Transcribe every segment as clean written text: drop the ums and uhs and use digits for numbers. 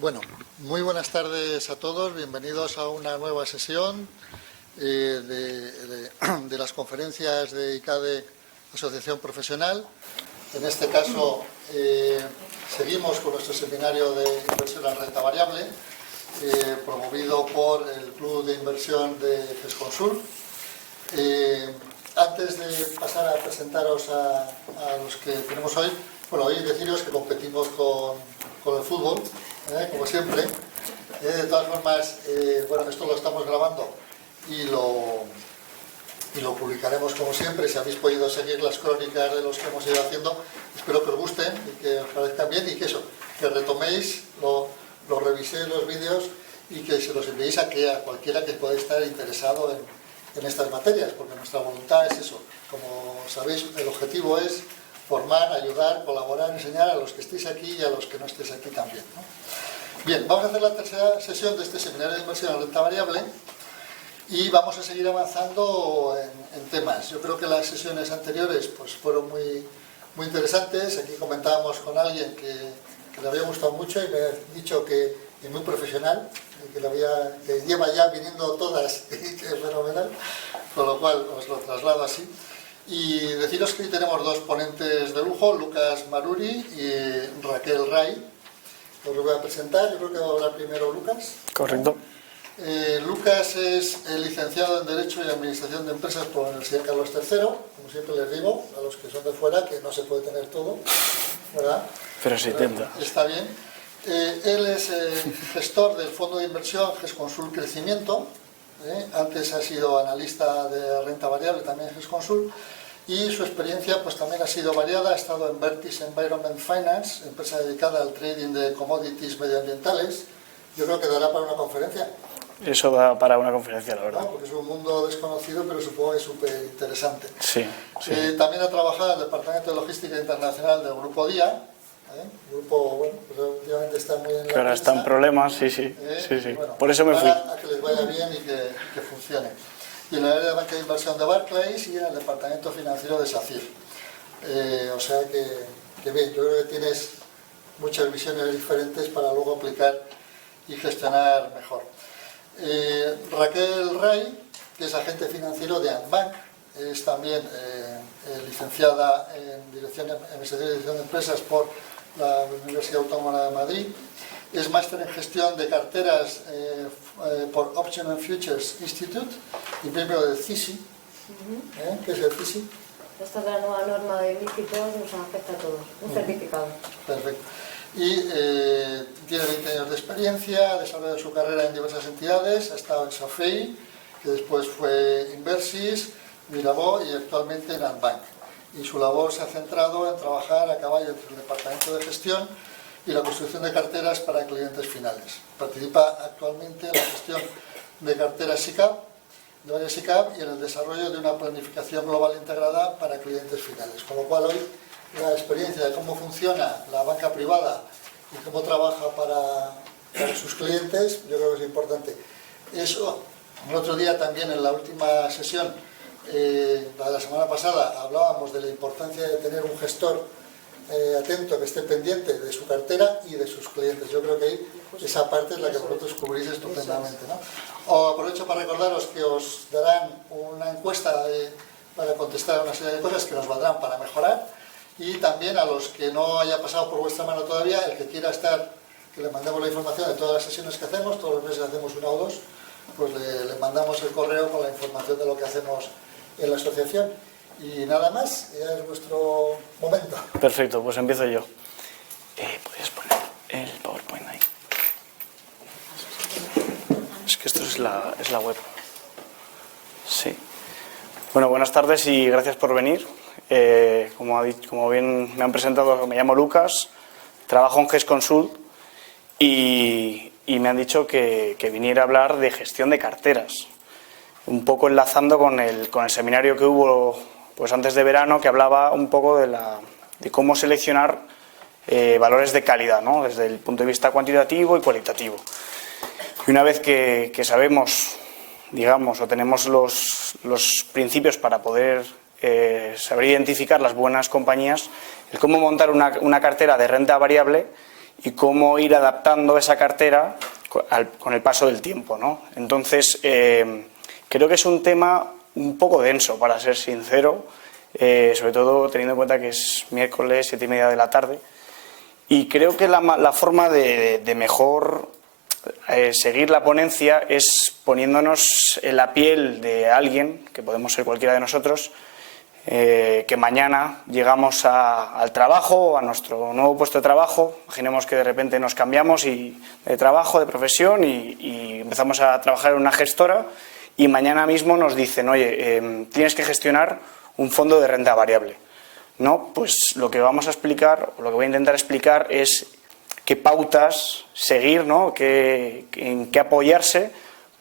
Bueno, muy buenas tardes a todos, bienvenidos a una nueva sesión de las conferencias de ICADE, Asociación Profesional. En este caso, seguimos con nuestro seminario de inversión en renta variable, promovido por el Club de Inversión de GESConsult. Antes de pasar a presentaros a los que tenemos hoy, bueno, hoy deciros que competimos con el fútbol, como siempre. De todas formas, bueno, esto lo estamos grabando y lo publicaremos como siempre. Si habéis podido seguir las crónicas de los que hemos ido haciendo, espero que os gusten y que os parezcan bien y que retoméis, lo reviséis los vídeos y que se los enviéis a cualquiera que pueda estar interesado en estas materias, porque nuestra voluntad es eso. Como sabéis, el objetivo es formar, ayudar, colaborar, enseñar a los que estéis aquí y a los que no estéis aquí también, ¿no? Bien, vamos a hacer la tercera sesión de este seminario de inversión en renta variable y vamos a seguir avanzando en temas. Yo creo que las sesiones anteriores pues, fueron muy interesantes. Aquí comentábamos con alguien que le había gustado mucho y me ha dicho que es muy profesional, que lleva ya viniendo todas y que es fenomenal, con lo cual os lo traslado así. Y deciros que hoy tenemos dos ponentes de lujo, Lucas Maruri y Raquel Ray. Os lo voy a presentar, yo creo que va a hablar primero Lucas. Correcto. Lucas es licenciado en Derecho y Administración de Empresas por la Universidad Carlos III, como siempre les digo, a los que son de fuera, que no se puede tener todo, ¿verdad? Pero se intenta. Está bien. Él es gestor del fondo de inversión GESConsult Crecimiento, antes ha sido analista de renta variable también en GESConsult, y su experiencia pues también ha sido variada. Ha estado en Vertis Environment Finance, empresa dedicada al trading de commodities medioambientales. Yo creo que dará para una conferencia. Eso da para una conferencia, la verdad. ¿No? Porque es un mundo desconocido, pero supongo que es súper interesante. Sí, sí. También ha trabajado en el Departamento de Logística Internacional del Grupo DIA. Grupo, bueno, pues últimamente está muy en la Que ahora prensa. están problemas, sí. Bueno, por eso me fui. A que les vaya bien y que funcione. Y en el área de banca de inversión de Barclays y en el departamento financiero de SACIR. O sea que bien, yo creo que tienes muchas visiones diferentes para luego aplicar y gestionar mejor. Raquel Ray, que es agente financiero de Antbank, es también licenciada en Administración y Dirección de Empresas por la Universidad Autónoma de Madrid. Es máster en gestión de carteras por Option and Futures Institute y miembro del CISI. ¿Qué es el CISI? Esta es la nueva norma de MiFID II, nos afecta a todos, un certificado. Perfecto. Y tiene 20 años de experiencia, ha desarrollado su carrera en diversas entidades, ha estado en SAFEI, que después fue Inversis, Mirabaud y actualmente en Antbank. Y su labor se ha centrado en trabajar a caballo entre el departamento de gestión y la construcción de carteras para clientes finales. Participa actualmente en la gestión de carteras SICAV, de varias SICAV, y en el desarrollo de una planificación global integrada para clientes finales. Con lo cual hoy la experiencia de cómo funciona la banca privada y cómo trabaja para sus clientes, yo creo que es importante. Eso, el otro día también en la última sesión, la semana pasada, hablábamos de la importancia de tener un gestor atento, que esté pendiente de su cartera y de sus clientes. Yo creo que ahí esa parte es la que vosotros cubrís estupendamente, ¿no? Aprovecho para recordaros que os darán una encuesta para contestar a una serie de cosas que nos valdrán para mejorar, y también a los que no haya pasado por vuestra mano todavía, el que quiera estar, que le mandemos la información de todas las sesiones que hacemos, todos los meses hacemos una o dos, pues le mandamos el correo con la información de lo que hacemos en la asociación. Y nada más, ya es vuestro momento. Perfecto, pues empiezo yo. ¿Podrías poner el PowerPoint ahí? Es que esto es la web. Sí. Bueno, buenas tardes y gracias por venir. Como bien me han presentado, me llamo Lucas, trabajo en GESConsult y me han dicho que viniera a hablar de gestión de carteras. Un poco enlazando con el seminario que hubo pues antes de verano, que hablaba un poco de cómo seleccionar valores de calidad, ¿no? Desde el punto de vista cuantitativo y cualitativo. Y una vez que sabemos, digamos, o tenemos los principios para poder saber identificar las buenas compañías, el cómo montar una cartera de renta variable y cómo ir adaptando esa cartera con el paso del tiempo, ¿no? Entonces, creo que es un tema un poco denso, para ser sincero, sobre todo teniendo en cuenta que es miércoles, 7:30 de la tarde, y creo que la forma de mejor seguir la ponencia es poniéndonos en la piel de alguien, que podemos ser cualquiera de nosotros, que mañana llegamos al trabajo, a nuestro nuevo puesto de trabajo. Imaginemos que de repente nos cambiamos de trabajo, de profesión, y empezamos a trabajar en una gestora, y mañana mismo nos dicen, oye, tienes que gestionar un fondo de renta variable, ¿no? Pues lo que vamos a explicar, o lo que voy a intentar explicar, es qué pautas seguir, ¿no? En qué apoyarse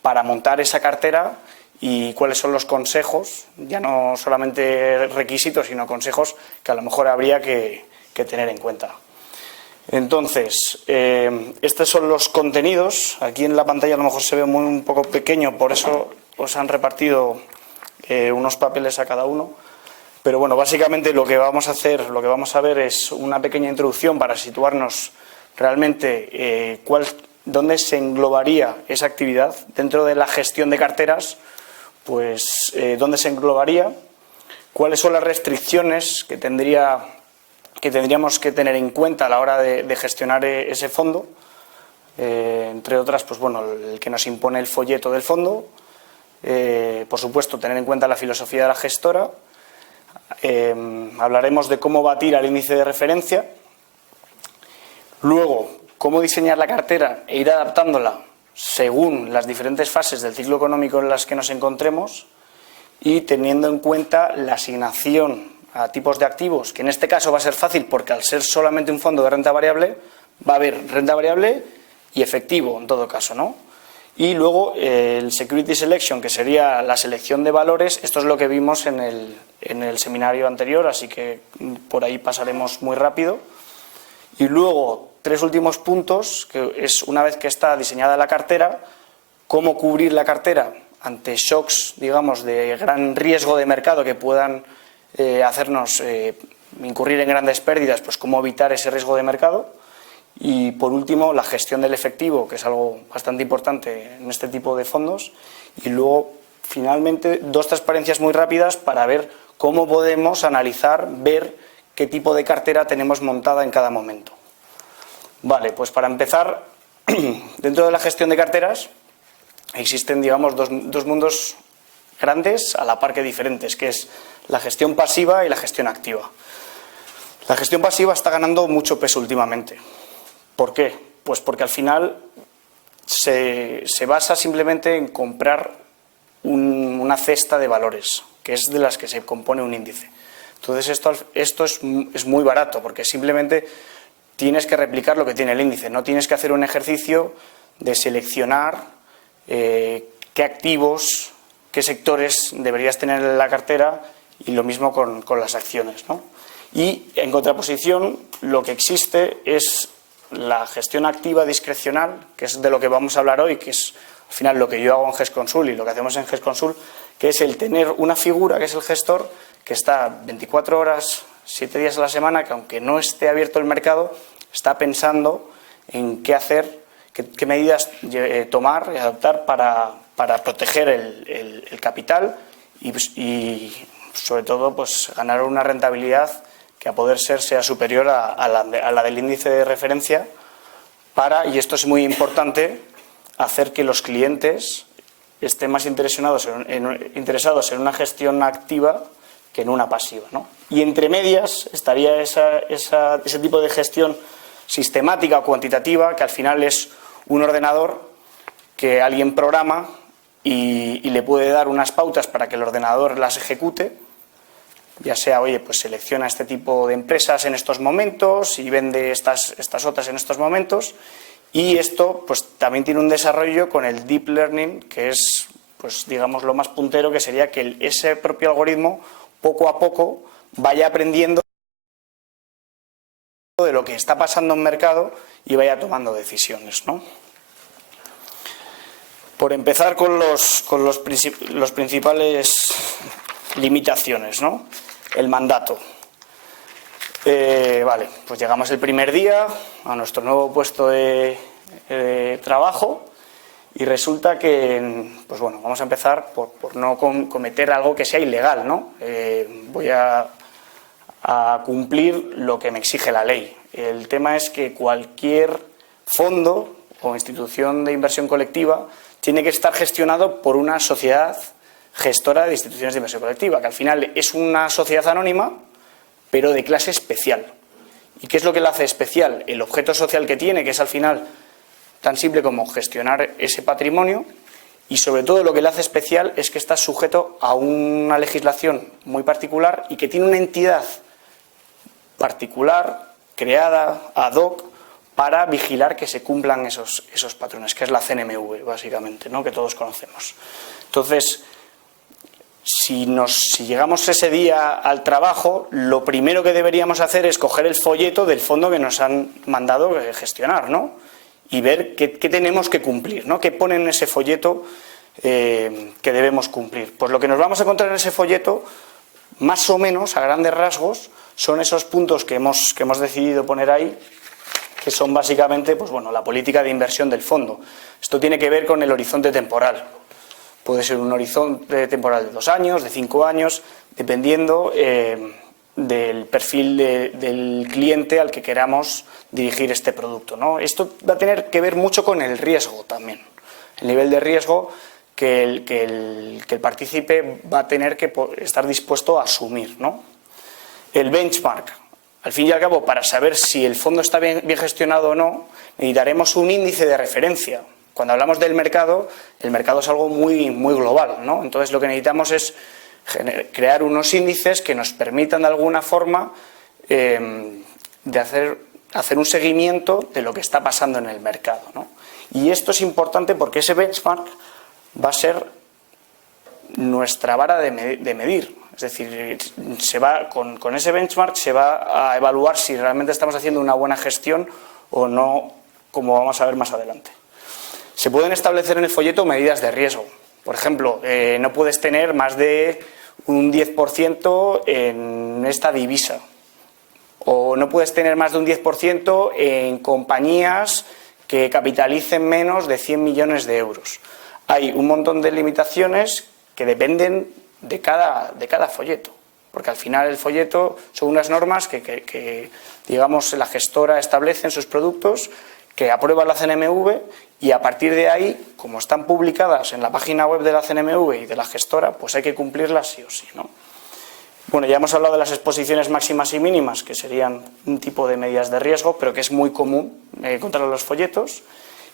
para montar esa cartera, y cuáles son los consejos, ya no solamente requisitos, sino consejos que a lo mejor habría que tener en cuenta. Entonces, estos son los contenidos. Aquí en la pantalla a lo mejor se ve un poco pequeño, por eso os han repartido unos papeles a cada uno. Pero bueno, básicamente lo que vamos a hacer, lo que vamos a ver es una pequeña introducción para situarnos realmente dónde se englobaría esa actividad dentro de la gestión de carteras. Pues dónde se englobaría, cuáles son las restricciones que tendríamos que tener en cuenta a la hora de gestionar ese fondo, entre otras, pues bueno, el que nos impone el folleto del fondo, por supuesto, tener en cuenta la filosofía de la gestora, hablaremos de cómo batir al índice de referencia, luego cómo diseñar la cartera e ir adaptándola según las diferentes fases del ciclo económico en las que nos encontremos, y teniendo en cuenta la asignación a tipos de activos, que en este caso va a ser fácil porque al ser solamente un fondo de renta variable va a haber renta variable y efectivo en todo caso, ¿no? Y luego el Security Selection, que sería la selección de valores. Esto es lo que vimos en el seminario anterior, así que por ahí pasaremos muy rápido. Y luego, 3 últimos puntos, que es, una vez que está diseñada la cartera, cómo cubrir la cartera ante shocks, digamos, de gran riesgo de mercado que puedan hacernos incurrir en grandes pérdidas, pues cómo evitar ese riesgo de mercado. Y por último, la gestión del efectivo, que es algo bastante importante en este tipo de fondos. Y luego, finalmente, 2 transparencias muy rápidas para ver cómo podemos analizar, ver qué tipo de cartera tenemos montada en cada momento. Vale, pues para empezar, dentro de la gestión de carteras existen, digamos, dos mundos grandes a la par que diferentes, que es la gestión pasiva y la gestión activa. La gestión pasiva está ganando mucho peso últimamente. ¿Por qué? Pues porque al final se basa simplemente en comprar una cesta de valores, que es de las que se compone un índice. Entonces esto es muy barato, porque simplemente tienes que replicar lo que tiene el índice, no tienes que hacer un ejercicio de seleccionar qué activos, qué sectores deberías tener en la cartera, y lo mismo con las acciones, ¿no? Y en contraposición, lo que existe es la gestión activa discrecional, que es de lo que vamos a hablar hoy, que es al final lo que yo hago en GESConsul y lo que hacemos en GESConsul, que es el tener una figura, que es el gestor, que está 24 horas, 7 días a la semana, que aunque no esté abierto el mercado, está pensando en qué hacer, qué medidas tomar y adoptar para proteger el capital y sobre todo, pues ganar una rentabilidad que a poder ser sea superior a la del índice de referencia y esto es muy importante, hacer que los clientes estén más interesados en una gestión activa que en una pasiva, ¿no? Y entre medias estaría ese tipo de gestión sistemática o cuantitativa, que al final es un ordenador que alguien programa y le puede dar unas pautas para que el ordenador las ejecute, ya sea, oye, pues selecciona este tipo de empresas en estos momentos y vende estas otras en estos momentos. Y esto pues también tiene un desarrollo con el Deep Learning, que es, pues digamos, lo más puntero, que sería que ese propio algoritmo poco a poco vaya aprendiendo de lo que está pasando en el mercado y vaya tomando decisiones, ¿no? Por empezar con los principales limitaciones, ¿no? El mandato. Vale, pues llegamos el primer día a nuestro nuevo puesto de trabajo y resulta que, pues bueno, vamos a empezar por no cometer algo que sea ilegal, ¿no? Voy a cumplir lo que me exige la ley. El tema es que cualquier fondo o institución de inversión colectiva tiene que estar gestionado por una sociedad gestora de instituciones de inversión colectiva, que al final es una sociedad anónima, pero de clase especial. ¿Y qué es lo que la hace especial? El objeto social que tiene, que es al final tan simple como gestionar ese patrimonio, y sobre todo lo que le hace especial es que está sujeto a una legislación muy particular y que tiene una entidad particular, creada ad hoc, para vigilar que se cumplan esos patrones, que es la CNMV, básicamente, ¿no? Que todos conocemos. Entonces, si llegamos ese día al trabajo, lo primero que deberíamos hacer es coger el folleto del fondo que nos han mandado gestionar, ¿no? Y ver qué tenemos que cumplir, ¿no? ¿Qué pone en ese folleto que debemos cumplir? Pues lo que nos vamos a encontrar en ese folleto, más o menos, a grandes rasgos, son esos puntos que hemos decidido poner ahí, que son básicamente, pues bueno, la política de inversión del fondo. Esto tiene que ver con el horizonte temporal. Puede ser un horizonte temporal de 2 años, de 5 años, dependiendo del perfil del cliente al que queramos dirigir este producto, ¿no? Esto va a tener que ver mucho con el riesgo también. El nivel de riesgo que el partícipe va a tener que estar dispuesto a asumir, ¿no? El benchmark. Al fin y al cabo, para saber si el fondo está bien gestionado o no, necesitaremos un índice de referencia. Cuando hablamos del mercado, el mercado es algo muy, muy global, ¿no? Entonces lo que necesitamos es crear unos índices que nos permitan de alguna forma de hacer un seguimiento de lo que está pasando en el mercado, ¿no? Y esto es importante porque ese benchmark va a ser nuestra vara de medir. Es decir, con ese benchmark se va a evaluar si realmente estamos haciendo una buena gestión o no, como vamos a ver más adelante. Se pueden establecer en el folleto medidas de riesgo. Por ejemplo, no puedes tener más de un 10% en esta divisa. O no puedes tener más de un 10% en compañías que capitalicen menos de 100 millones de euros. Hay un montón de limitaciones que dependen de cada folleto, porque al final el folleto son unas normas que digamos, la gestora establece en sus productos, que aprueba la CNMV, y a partir de ahí, como están publicadas en la página web de la CNMV y de la gestora, pues hay que cumplirlas sí o sí, ¿no? Bueno, ya hemos hablado de las exposiciones máximas y mínimas, que serían un tipo de medidas de riesgo, pero que es muy común encontrar en los folletos.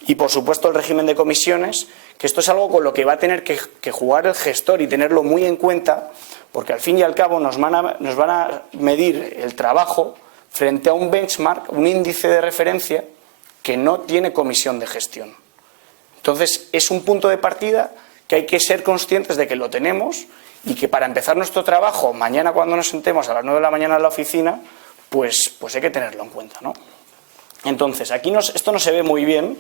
Y, por supuesto, el régimen de comisiones, que esto es algo con lo que va a tener que jugar el gestor y tenerlo muy en cuenta, porque al fin y al cabo nos van a medir el trabajo frente a un benchmark, un índice de referencia que no tiene comisión de gestión. Entonces, es un punto de partida que hay que ser conscientes de que lo tenemos y que para empezar nuestro trabajo, mañana cuando nos sentemos a las 9 de la mañana en la oficina, pues hay que tenerlo en cuenta, ¿no? Entonces, aquí esto no se ve muy bien,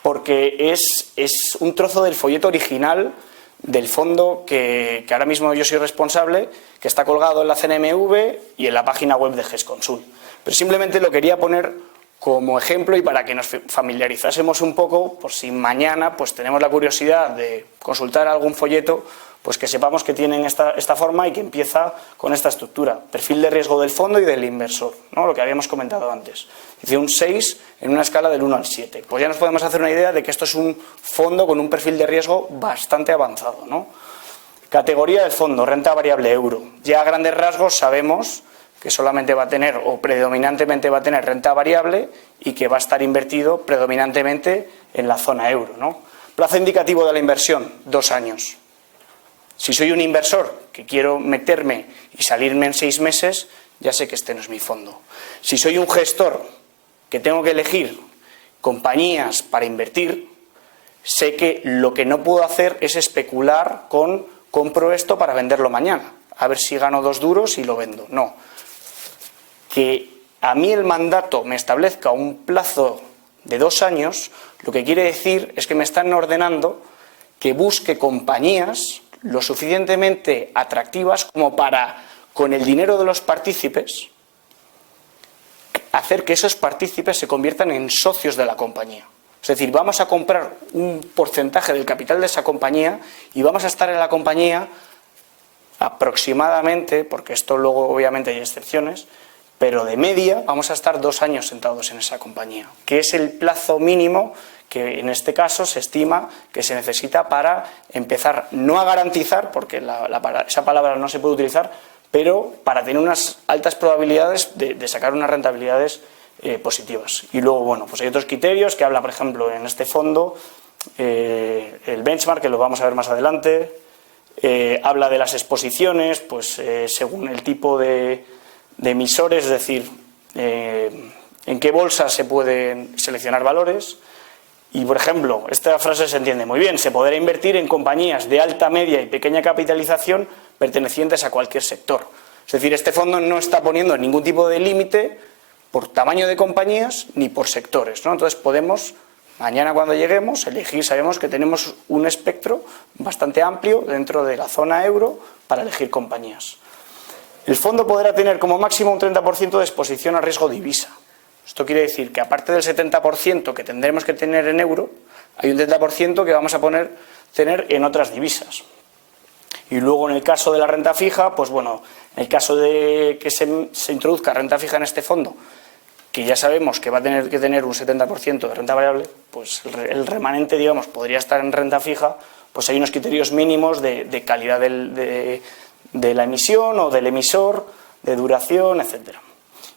porque es un trozo del folleto original del fondo que ahora mismo yo soy responsable, que está colgado en la CNMV y en la página web de GESConsul. Pero simplemente lo quería poner como ejemplo y para que nos familiarizásemos un poco, por si mañana pues tenemos la curiosidad de consultar algún folleto, pues que sepamos que tienen esta forma y que empieza con esta estructura. Perfil de riesgo del fondo y del inversor, ¿no? Lo que habíamos comentado antes. Dice un 6 en una escala del 1 al 7. Pues ya nos podemos hacer una idea de que esto es un fondo con un perfil de riesgo bastante avanzado, ¿no? Categoría del fondo, renta variable euro. Ya a grandes rasgos sabemos que solamente va a tener o predominantemente va a tener renta variable y que va a estar invertido predominantemente en la zona euro, ¿no? Plazo indicativo de la inversión, 2 años. Si soy un inversor que quiero meterme y salirme en 6 meses, ya sé que este no es mi fondo. Si soy un gestor que tengo que elegir compañías para invertir, sé que lo que no puedo hacer es especular con compro esto para venderlo mañana, a ver si gano 2 duros y lo vendo. No. Que a mí el mandato me establezca un plazo de 2 años, lo que quiere decir es que me están ordenando que busque compañías lo suficientemente atractivas como para, con el dinero de los partícipes, hacer que esos partícipes se conviertan en socios de la compañía. Es decir, vamos a comprar un porcentaje del capital de esa compañía y vamos a estar en la compañía aproximadamente, porque esto luego obviamente hay excepciones, pero de media vamos a estar 2 años sentados en esa compañía, que es el plazo mínimo que en este caso se estima que se necesita para empezar, no a garantizar, porque esa palabra no se puede utilizar, pero para tener unas altas probabilidades de sacar unas rentabilidades positivas. Y luego, bueno, pues hay otros criterios que habla, por ejemplo, en este fondo, el benchmark, que lo vamos a ver más adelante, habla de las exposiciones, pues según el tipo de emisores, es decir, en qué bolsas se pueden seleccionar valores. Y, por ejemplo, esta frase se entiende muy bien: se podrá invertir en compañías de alta, media y pequeña capitalización pertenecientes a cualquier sector. Es decir, este fondo no está poniendo ningún tipo de límite por tamaño de compañías ni por sectores, ¿no? Entonces podemos, mañana cuando lleguemos, elegir. Sabemos que tenemos un espectro bastante amplio dentro de la zona euro para elegir compañías. El fondo podrá tener como máximo un 30% de exposición a riesgo divisa. Esto quiere decir que aparte del 70% que tendremos que tener en euro, hay un 30% que vamos a tener en otras divisas. Y luego, en el caso de la renta fija, pues bueno, en el caso de que se introduzca renta fija en este fondo, que ya sabemos que va a tener que tener un 70% de renta variable, pues el remanente, digamos, podría estar en renta fija, pues hay unos criterios mínimos de calidad de la emisión o del emisor, de duración, etcétera.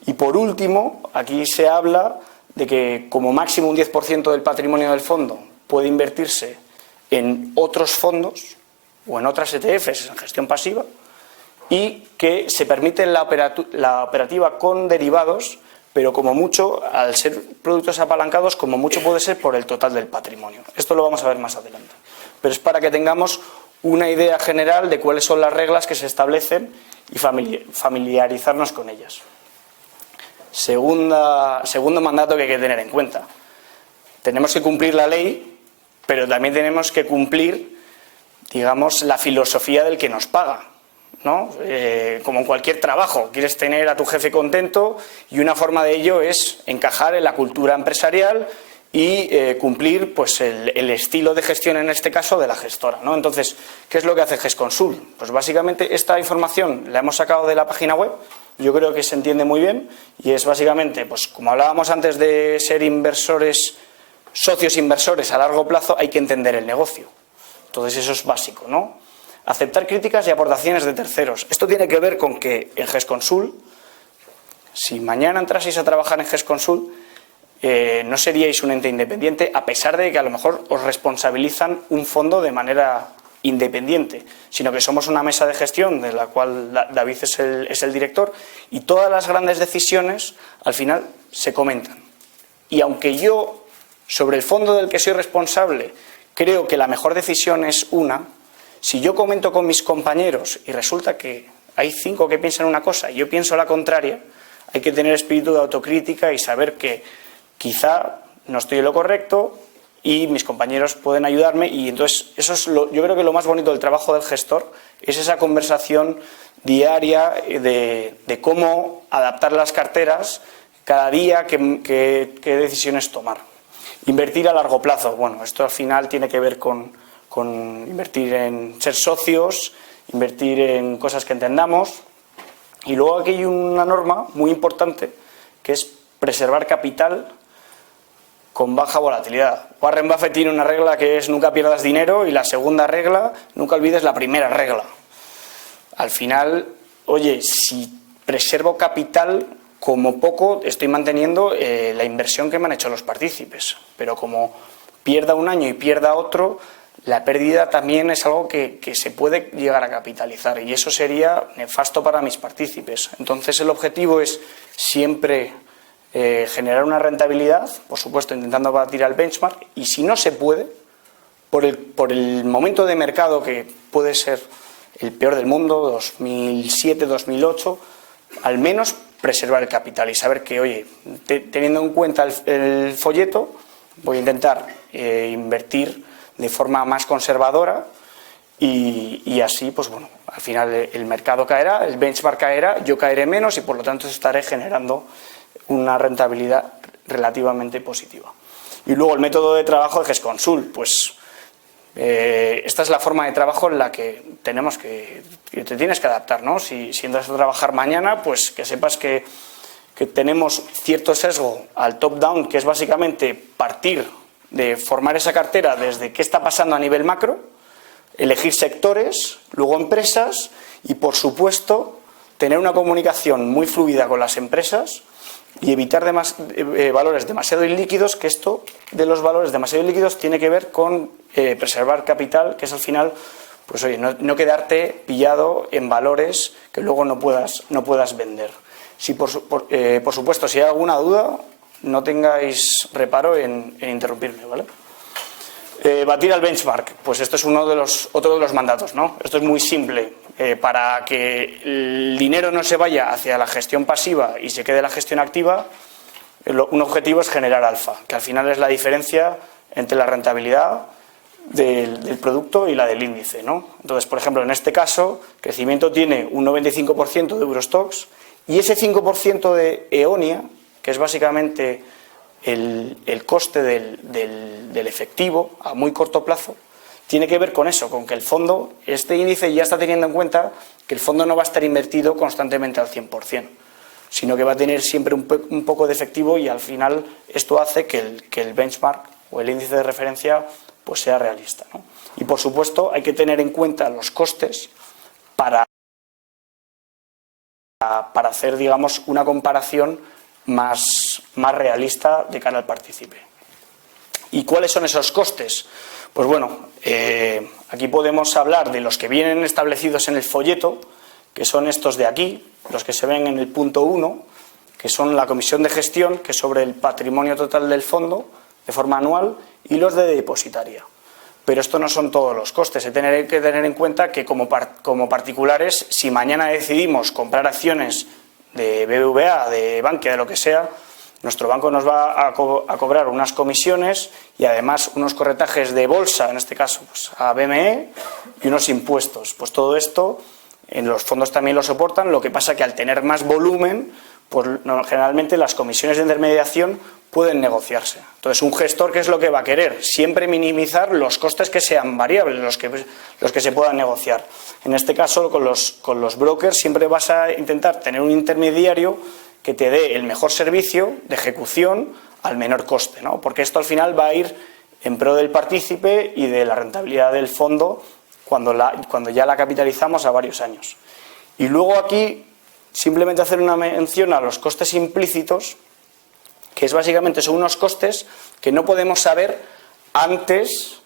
Y por último, aquí se habla de que como máximo un 10% del patrimonio del fondo puede invertirse en otros fondos o en otras ETFs en gestión pasiva, y que se permite la operativa con derivados, pero como mucho, al ser productos apalancados, como mucho puede ser por el total del patrimonio. Esto lo vamos a ver más adelante. Pero es para que tengamos una idea general de cuáles son las reglas que se establecen y familiarizarnos con ellas. Segundo mandato que hay que tener en cuenta. Tenemos que cumplir la ley, pero también tenemos que cumplir, digamos, la filosofía del que nos paga, ¿no? Como en cualquier trabajo, quieres tener a tu jefe contento, y una forma de ello es encajar en la cultura empresarial y cumplir, pues, el estilo de gestión, en este caso, de la gestora, ¿no? Entonces, ¿qué es lo que hace GESConsul? Pues básicamente esta información la hemos sacado de la página web. Yo creo que se entiende muy bien, y es básicamente, pues como hablábamos antes de ser socios inversores a largo plazo, hay que entender el negocio. Entonces eso es básico, ¿no? Aceptar críticas y aportaciones de terceros. Esto tiene que ver con que en GESConsul, si mañana entraseis a trabajar en GESConsul, no seríais un ente independiente, a pesar de que a lo mejor os responsabilizan un fondo de manera independiente, sino que somos una mesa de gestión de la cual David es el director, y todas las grandes decisiones al final se comentan. Y aunque yo, sobre el fondo del que soy responsable, creo que la mejor decisión es una, si yo comento con mis compañeros y resulta que hay 5 que piensan una cosa y yo pienso la contraria, hay que tener espíritu de autocrítica y saber que quizá no estoy en lo correcto y mis compañeros pueden ayudarme. Y entonces eso es yo creo que lo más bonito del trabajo del gestor es esa conversación diaria de cómo adaptar las carteras cada día, qué decisiones tomar. Invertir a largo plazo. Bueno, esto al final tiene que ver con invertir en ser socios, invertir en cosas que entendamos. Y luego aquí hay una norma muy importante, que es preservar capital con baja volatilidad. Warren Buffett tiene una regla que es: nunca pierdas dinero, y la segunda regla, nunca olvides la primera regla. Al final, oye, si preservo capital, como poco estoy manteniendo la inversión que me han hecho los partícipes, pero como pierda un año y pierda otro, la pérdida también es algo que se puede llegar a capitalizar, y eso sería nefasto para mis partícipes. Entonces el objetivo es siempre generar una rentabilidad, por supuesto intentando batir al benchmark, y si no se puede, por el momento de mercado, que puede ser el peor del mundo, 2007, 2008, al menos preservar el capital y saber que, oye, teniendo en cuenta el folleto, voy a intentar invertir de forma más conservadora, y así, pues bueno, al final el mercado caerá, el benchmark caerá, yo caeré menos, y por lo tanto estaré generando una rentabilidad relativamente positiva. Y luego el método de trabajo de GESConsul, pues esta es la forma de trabajo en la que te tienes que adaptar, ¿no? Si entras a trabajar mañana, pues que sepas que tenemos cierto sesgo al top-down, que es básicamente partir de formar esa cartera desde qué está pasando a nivel macro, elegir sectores, luego empresas y, por supuesto, tener una comunicación muy fluida con las empresas y evitar valores demasiado ilíquidos, que esto de los valores demasiado ilíquidos tiene que ver con preservar capital, que es al final, pues oye, no quedarte pillado en valores que luego no puedas vender. Si por supuesto, si hay alguna duda, no tengáis reparo en interrumpirme, ¿vale? Batir al benchmark, pues esto es otro de los mandatos, ¿no? Esto es muy simple. Para que el dinero no se vaya hacia la gestión pasiva y se quede la gestión activa, un objetivo es generar alfa, que al final es la diferencia entre la rentabilidad del producto y la del índice, ¿no? Entonces, por ejemplo, en este caso, crecimiento tiene un 95% de Eurostoxx y ese 5% de Eonia, que es básicamente el coste del efectivo a muy corto plazo, tiene que ver con eso, con que el fondo, este índice ya está teniendo en cuenta que el fondo no va a estar invertido constantemente al 100%, sino que va a tener siempre un poco de efectivo y al final esto hace que el benchmark o el índice de referencia pues sea realista, ¿no? Y por supuesto hay que tener en cuenta los costes para hacer, digamos, una comparación más realista de cara al partícipe. ¿Y cuáles son esos costes? Pues bueno, aquí podemos hablar de los que vienen establecidos en el folleto, que son estos de aquí, los que se ven en el punto 1, que son la comisión de gestión, que es sobre el patrimonio total del fondo, de forma anual, y los de depositaria. Pero esto no son todos los costes. Hay que tener en cuenta que como particulares, si mañana decidimos comprar acciones de BBVA, de Bankia, de lo que sea, nuestro banco nos va a cobrar unas comisiones y además unos corretajes de bolsa, en este caso pues, a BME, y unos impuestos. Pues todo esto en los fondos también lo soportan, lo que pasa que al tener más volumen, pues generalmente las comisiones de intermediación pueden negociarse. Entonces, un gestor, ¿qué es lo que va a querer? Siempre minimizar los costes que sean variables, los que se puedan negociar. En este caso, con los brokers siempre vas a intentar tener un intermediario que te dé el mejor servicio de ejecución al menor coste, ¿no? Porque esto al final va a ir en pro del partícipe y de la rentabilidad del fondo cuando ya la capitalizamos a varios años. Y luego aquí simplemente hacer una mención a los costes implícitos, que es básicamente son unos costes que no podemos saber antes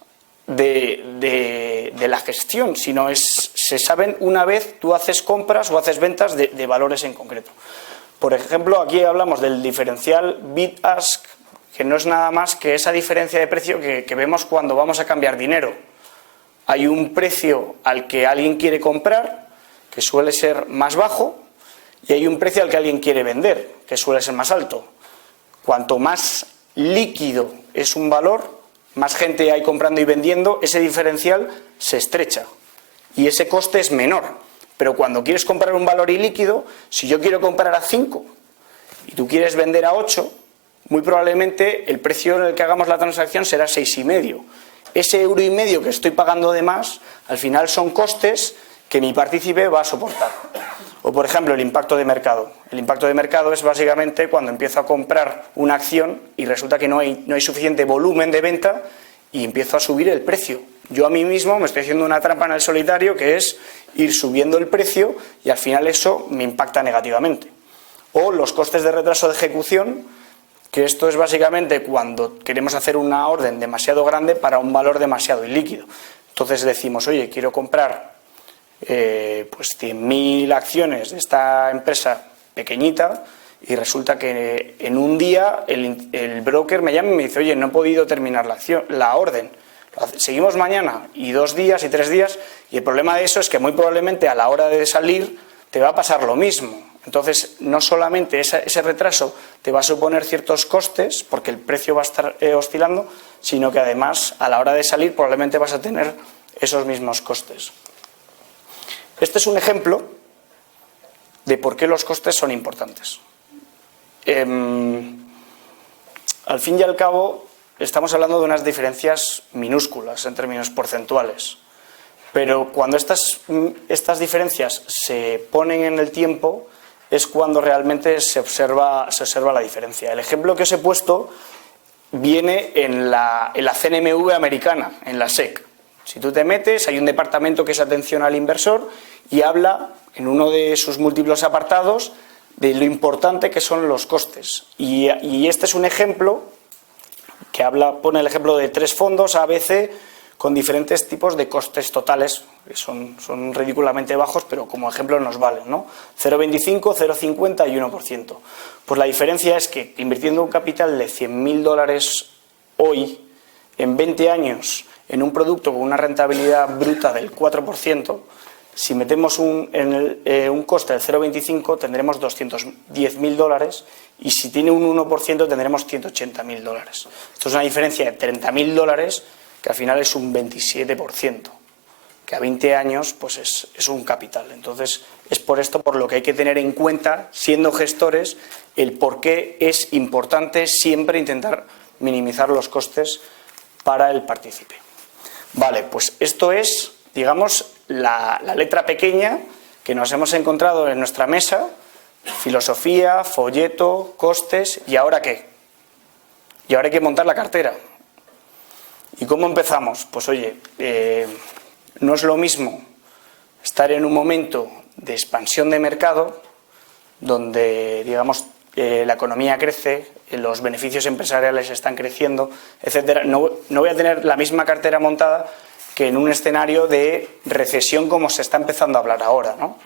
de la gestión, sino se saben una vez tú haces compras o haces ventas de valores en concreto. Por ejemplo, aquí hablamos del diferencial bid-ask, que no es nada más que esa diferencia de precio que vemos cuando vamos a cambiar dinero. Hay un precio al que alguien quiere comprar, que suele ser más bajo, y hay un precio al que alguien quiere vender, que suele ser más alto. Cuanto más líquido es un valor, más gente hay comprando y vendiendo, ese diferencial se estrecha y ese coste es menor. Pero cuando quieres comprar un valor ilíquido, si yo quiero comprar a 5 y tú quieres vender a 8, muy probablemente el precio en el que hagamos la transacción será 6,5. Ese €1,5 que estoy pagando de más, al final son costes que mi partícipe va a soportar. O, por ejemplo, el impacto de mercado. El impacto de mercado es básicamente cuando empiezo a comprar una acción y resulta que no hay suficiente volumen de venta y empiezo a subir el precio. Yo a mí mismo me estoy haciendo una trampa en el solitario, que es ir subiendo el precio y al final eso me impacta negativamente. O los costes de retraso de ejecución, que esto es básicamente cuando queremos hacer una orden demasiado grande para un valor demasiado ilíquido. Entonces decimos, oye, quiero comprar pues 100.000 acciones de esta empresa pequeñita y resulta que en un día el broker me llama y me dice, oye, no he podido terminar la orden. Seguimos mañana y 2 días y 3 días y el problema de eso es que muy probablemente a la hora de salir te va a pasar lo mismo. Entonces, no solamente ese retraso te va a suponer ciertos costes porque el precio va a estar oscilando, sino que además a la hora de salir probablemente vas a tener esos mismos costes. Este es un ejemplo de por qué los costes son importantes. al fin y al cabo estamos hablando de unas diferencias minúsculas en términos porcentuales, pero cuando estas diferencias se ponen en el tiempo es cuando realmente se observa la diferencia. El ejemplo que os he puesto viene en la CNMV americana, en la SEC. Si tú te metes, hay un departamento que es atención al inversor y habla en uno de sus múltiples apartados de lo importante que son los costes. Y este es un ejemplo que pone el ejemplo de 3 fondos ABC con diferentes tipos de costes totales, que son ridículamente bajos, pero como ejemplo nos valen, ¿no? 0,25, 0,50 y 1%. Pues la diferencia es que invirtiendo un capital de $100.000 hoy, en 20 años, en un producto con una rentabilidad bruta del 4%, si metemos un coste del 0,25 tendremos $210.000 y si tiene un 1% tendremos $180.000. Esto es una diferencia de $30.000 que al final es un 27%, que a 20 años pues es un capital. Entonces es por esto por lo que hay que tener en cuenta, siendo gestores, el por qué es importante siempre intentar minimizar los costes para el partícipe. Vale, pues esto es, digamos, la letra pequeña que nos hemos encontrado en nuestra mesa: filosofía, folleto, costes, ¿y ahora qué? Y ahora hay que montar la cartera. ¿Y cómo empezamos? Pues oye, no es lo mismo estar en un momento de expansión de mercado, donde, digamos, la economía crece, los beneficios empresariales están creciendo, etcétera. No voy a tener la misma cartera montada que en un escenario de recesión como se está empezando a hablar ahora, ¿no?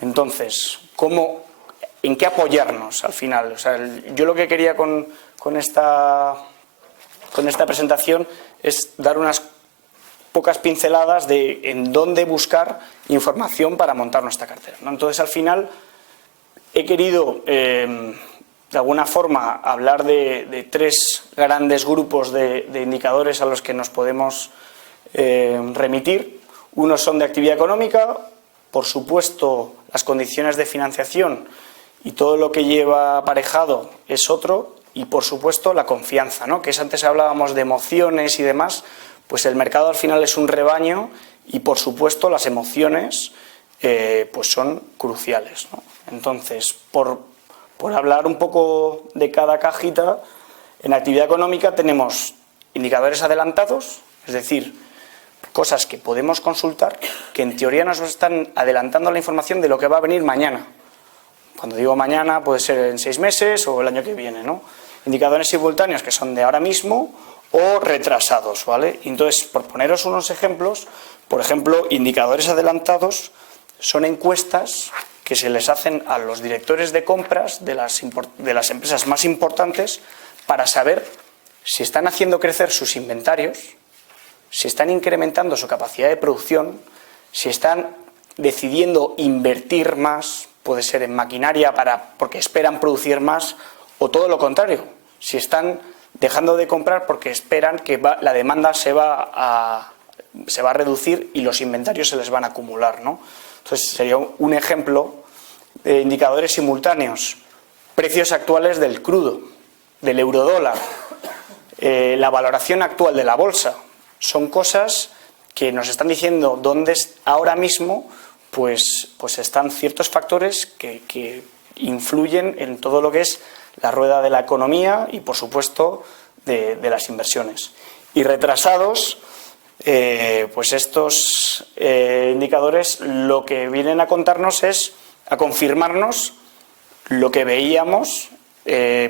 Entonces, ¿en qué apoyarnos al final? O sea, yo lo que quería con esta presentación es dar unas pocas pinceladas de en dónde buscar información para montar nuestra cartera, ¿no? Entonces, al final, he querido, de alguna forma, hablar de 3 grandes grupos de indicadores a los que nos podemos remitir. Unos son de actividad económica, por supuesto, las condiciones de financiación y todo lo que lleva aparejado es otro, y por supuesto la confianza, ¿no? Que antes hablábamos de emociones y demás, pues el mercado al final es un rebaño y por supuesto las emociones pues son cruciales, ¿no? Entonces, por hablar un poco de cada cajita, en actividad económica tenemos indicadores adelantados, es decir, cosas que podemos consultar que en teoría nos están adelantando la información de lo que va a venir mañana. Cuando digo mañana puede ser en 6 meses o el año que viene, ¿no? Indicadores simultáneos que son de ahora mismo o retrasados, ¿vale? Entonces, por poneros unos ejemplos, por ejemplo, indicadores adelantados son encuestas que se les hacen a los directores de compras de las empresas más importantes para saber si están haciendo crecer sus inventarios, si están incrementando su capacidad de producción, si están decidiendo invertir más, puede ser en maquinaria porque esperan producir más, o todo lo contrario, si están dejando de comprar porque esperan que la demanda se va a reducir y los inventarios se les van a acumular, ¿no? Entonces sería un ejemplo de indicadores simultáneos: precios actuales del crudo, del eurodólar, la valoración actual de la bolsa. Son cosas que nos están diciendo dónde ahora mismo pues están ciertos factores que influyen en todo lo que es la rueda de la economía y, por supuesto, de las inversiones. Y retrasados, pues estos indicadores lo que vienen a contarnos a confirmarnos lo que veíamos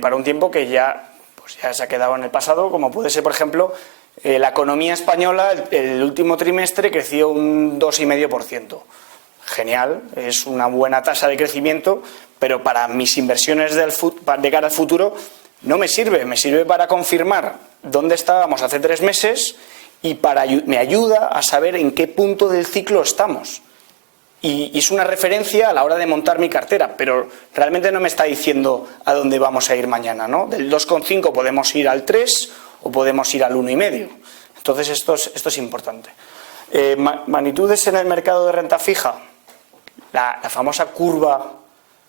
para un tiempo que ya se ha quedado en el pasado, como puede ser, por ejemplo, la economía española el último trimestre creció un 2,5%. Genial, es una buena tasa de crecimiento, pero para mis inversiones de cara al futuro no me sirve. Me sirve para confirmar dónde estábamos hace 3 meses y me ayuda a saber en qué punto del ciclo estamos. Y es una referencia a la hora de montar mi cartera, pero realmente no me está diciendo a dónde vamos a ir mañana, ¿no? Del 2,5 podemos ir al 3 o podemos ir al 1,5. Entonces esto es importante. Magnitudes en el mercado de renta fija. La famosa curva,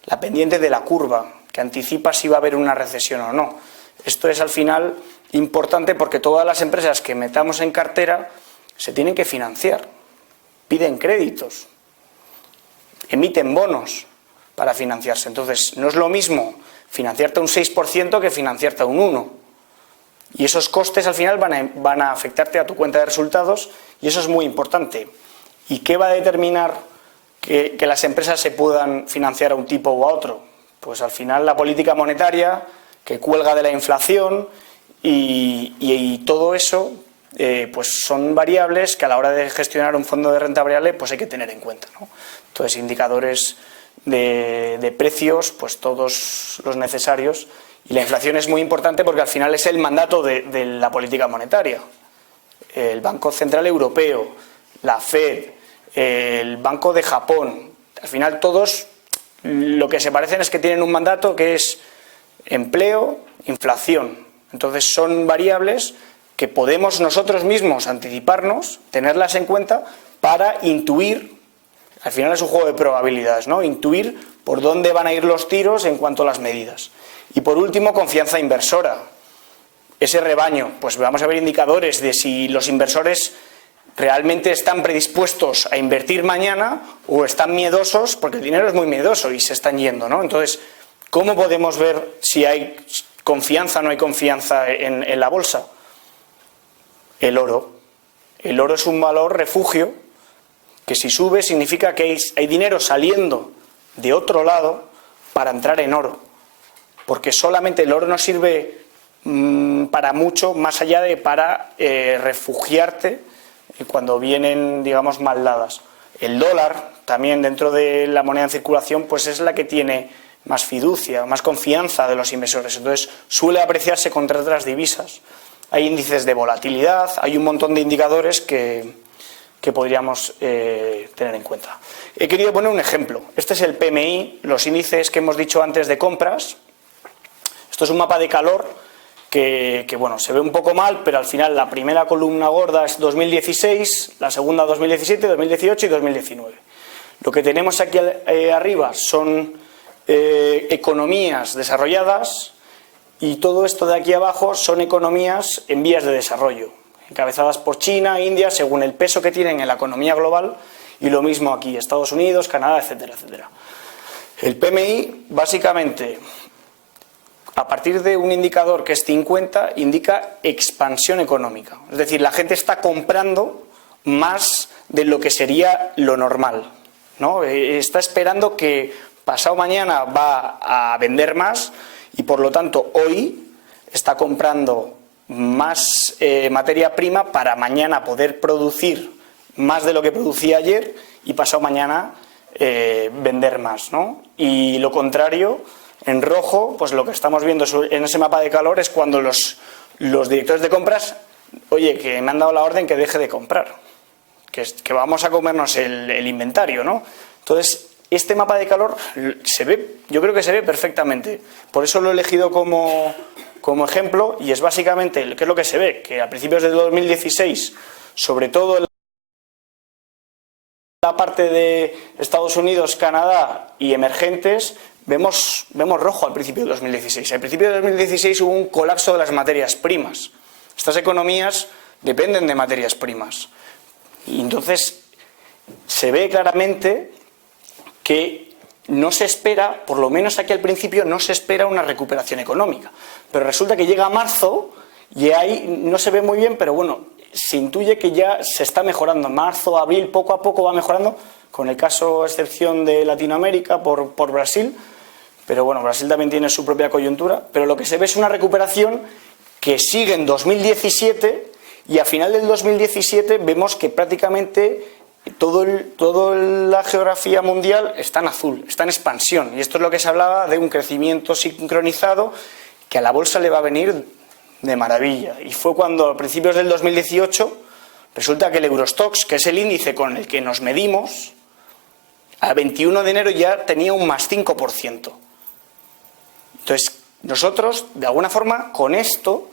la pendiente de la curva, que anticipa si va a haber una recesión o no. Esto es al final importante porque todas las empresas que metamos en cartera se tienen que financiar, piden créditos, emiten bonos para financiarse. Entonces, no es lo mismo financiarte un 6% que financiarte a un 1%. Y esos costes al final van a afectarte a tu cuenta de resultados y eso es muy importante. ¿Y qué va a determinar que las empresas se puedan financiar a un tipo u a otro? Pues al final la política monetaria que cuelga de la inflación y todo eso pues son variables que a la hora de gestionar un fondo de renta variable pues hay que tener en cuenta, ¿no? Entonces, indicadores de precios, pues todos los necesarios. Y la inflación es muy importante porque al final es el mandato de la política monetaria. El Banco Central Europeo, la FED, el Banco de Japón, al final todos lo que se parecen es que tienen un mandato que es empleo, inflación. Entonces son variables que podemos nosotros mismos anticiparnos, tenerlas en cuenta para intuir, al final es un juego de probabilidades, ¿no? Intuir por dónde van a ir los tiros en cuanto a las medidas. Y por último, confianza inversora. Ese rebaño, pues vamos a ver indicadores de si los inversores realmente están predispuestos a invertir mañana o están miedosos, porque el dinero es muy miedoso y se están yendo, ¿no? Entonces, ¿cómo podemos ver si hay confianza o no hay confianza en la bolsa? El oro. El oro es un valor refugio que si sube significa que hay dinero saliendo de otro lado para entrar en oro. Porque solamente el oro no sirve para mucho más allá de para refugiarte cuando vienen, digamos, mal dadas. El dólar, también dentro de la moneda en circulación, pues es la que tiene más fiducia, más confianza de los inversores. Entonces suele apreciarse contra otras divisas. Hay índices de volatilidad, hay un montón de indicadores que podríamos tener en cuenta. He querido poner un ejemplo. Este es el PMI, los índices que hemos dicho antes de compras. Esto es un mapa de calor que bueno, se ve un poco mal, pero al final la primera columna gorda es 2016, la segunda 2017, 2018 y 2019. Lo que tenemos aquí arriba son economías desarrolladas y todo esto de aquí abajo son economías en vías de desarrollo, encabezadas por China, India, según el peso que tienen en la economía global, y lo mismo aquí, Estados Unidos, Canadá, etcétera, etcétera. El PMI, básicamente, a partir de un indicador que es 50, indica expansión económica. Es decir, la gente está comprando más de lo que sería lo normal, ¿no? Está esperando que pasado mañana va a vender más y por lo tanto hoy está comprando más materia prima para mañana poder producir más de lo que producía ayer y pasado mañana vender más, ¿no? Y lo contrario, en rojo, pues lo que estamos viendo en ese mapa de calor es cuando los directores de compras, oye, que me han dado la orden que deje de comprar, que vamos a comernos el inventario, ¿no? Entonces, este mapa de calor se ve, yo creo que se ve perfectamente. Por eso lo he elegido como ejemplo y es básicamente, ¿qué es lo que se ve? Que a principios de 2016, sobre todo en la parte de Estados Unidos, Canadá y emergentes, vemos rojo al principio de 2016. Al principio de 2016 hubo un colapso de las materias primas. Estas economías dependen de materias primas. Y entonces se ve claramente que no se espera, por lo menos aquí al principio, no se espera una recuperación económica. Pero resulta que llega marzo y ahí no se ve muy bien, pero bueno, se intuye que ya se está mejorando. Marzo, abril, poco a poco va mejorando, con el caso excepción de Latinoamérica por Brasil. Pero bueno, Brasil también tiene su propia coyuntura, pero lo que se ve es una recuperación que sigue en 2017 y a final del 2017 vemos que prácticamente toda la geografía mundial está en azul, está en expansión. Y esto es lo que se hablaba de un crecimiento sincronizado que a la bolsa le va a venir de maravilla. Y fue cuando a principios del 2018 resulta que el Eurostoxx, que es el índice con el que nos medimos, a 21 de enero ya tenía un más 5%. Entonces, nosotros, de alguna forma, con esto,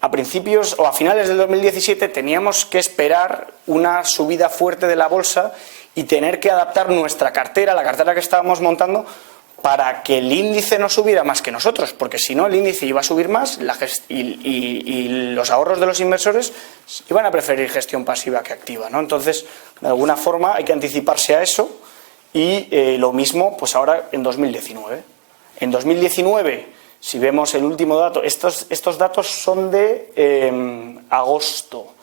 a principios o a finales del 2017, teníamos que esperar una subida fuerte de la bolsa y tener que adaptar nuestra cartera, la cartera que estábamos montando, para que el índice no subiera más que nosotros, porque si no el índice iba a subir más y los ahorros de los inversores iban a preferir gestión pasiva que activa, ¿no? Entonces, de alguna forma hay que anticiparse a eso y lo mismo pues ahora en 2019. En 2019, si vemos el último dato, estos datos son de agosto, o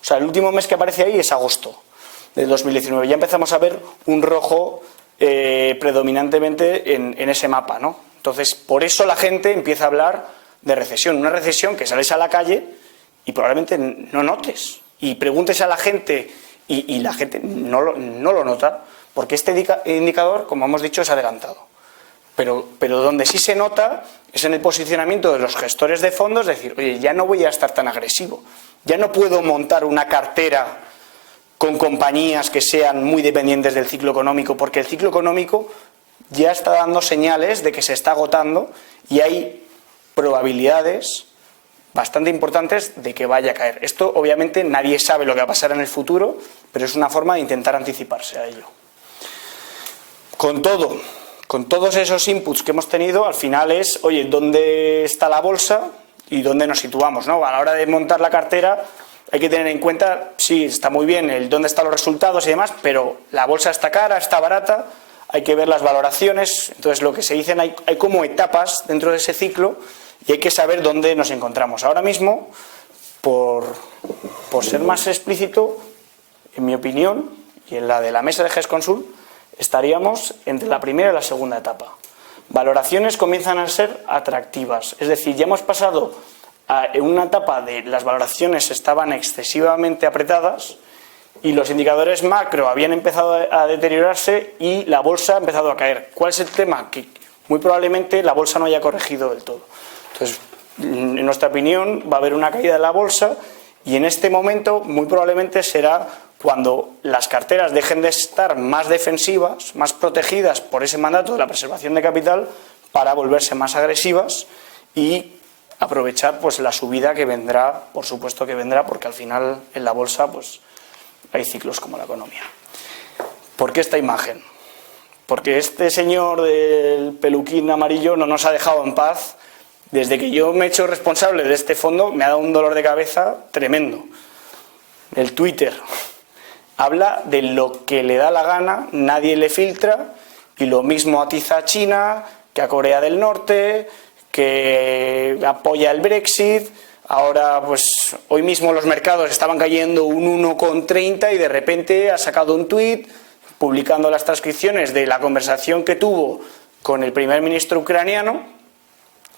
sea, el último mes que aparece ahí es agosto de 2019. Ya empezamos a ver un rojo predominantemente en ese mapa, ¿no? Entonces, por eso la gente empieza a hablar de recesión. Una recesión que sales a la calle y probablemente no notes. Y preguntes a la gente y la gente no lo nota, porque este indicador, como hemos dicho, es adelantado. Pero donde sí se nota es en el posicionamiento de los gestores de fondos, es decir, oye, ya no voy a estar tan agresivo, ya no puedo montar una cartera con compañías que sean muy dependientes del ciclo económico, porque el ciclo económico ya está dando señales de que se está agotando y hay probabilidades bastante importantes de que vaya a caer. Esto obviamente nadie sabe lo que va a pasar en el futuro, pero es una forma de intentar anticiparse a ello. Con todos esos inputs que hemos tenido, al final es, oye, ¿dónde está la bolsa y dónde nos situamos, ¿no? A la hora de montar la cartera hay que tener en cuenta, sí, está muy bien el dónde están los resultados y demás, pero la bolsa está cara, está barata, hay que ver las valoraciones. Entonces, lo que se dicen, hay como etapas dentro de ese ciclo y hay que saber dónde nos encontramos. Ahora mismo, por ser más explícito, en mi opinión, y en la de la mesa de GESConsult, estaríamos entre la primera y la segunda etapa. Valoraciones comienzan a ser atractivas, es decir, ya hemos pasado en una etapa de las valoraciones estaban excesivamente apretadas y los indicadores macro habían empezado a deteriorarse y la bolsa ha empezado a caer. ¿Cuál es el tema? Que muy probablemente la bolsa no haya corregido del todo. Entonces, en nuestra opinión, va a haber una caída de la bolsa y en este momento muy probablemente será cuando las carteras dejen de estar más defensivas, más protegidas por ese mandato de la preservación de capital para volverse más agresivas y aprovechar pues la subida que vendrá, por supuesto que vendrá, porque al final en la bolsa pues hay ciclos como la economía. ¿Por qué esta imagen? Porque este señor del peluquín amarillo no nos ha dejado en paz. Desde que yo me he hecho responsable de este fondo me ha dado un dolor de cabeza tremendo. El Twitter habla de lo que le da la gana, nadie le filtra y lo mismo atiza a China que a Corea del Norte, que apoya el Brexit. Ahora, pues hoy mismo los mercados estaban cayendo un 1,30 y de repente ha sacado un tuit publicando las transcripciones de la conversación que tuvo con el primer ministro ucraniano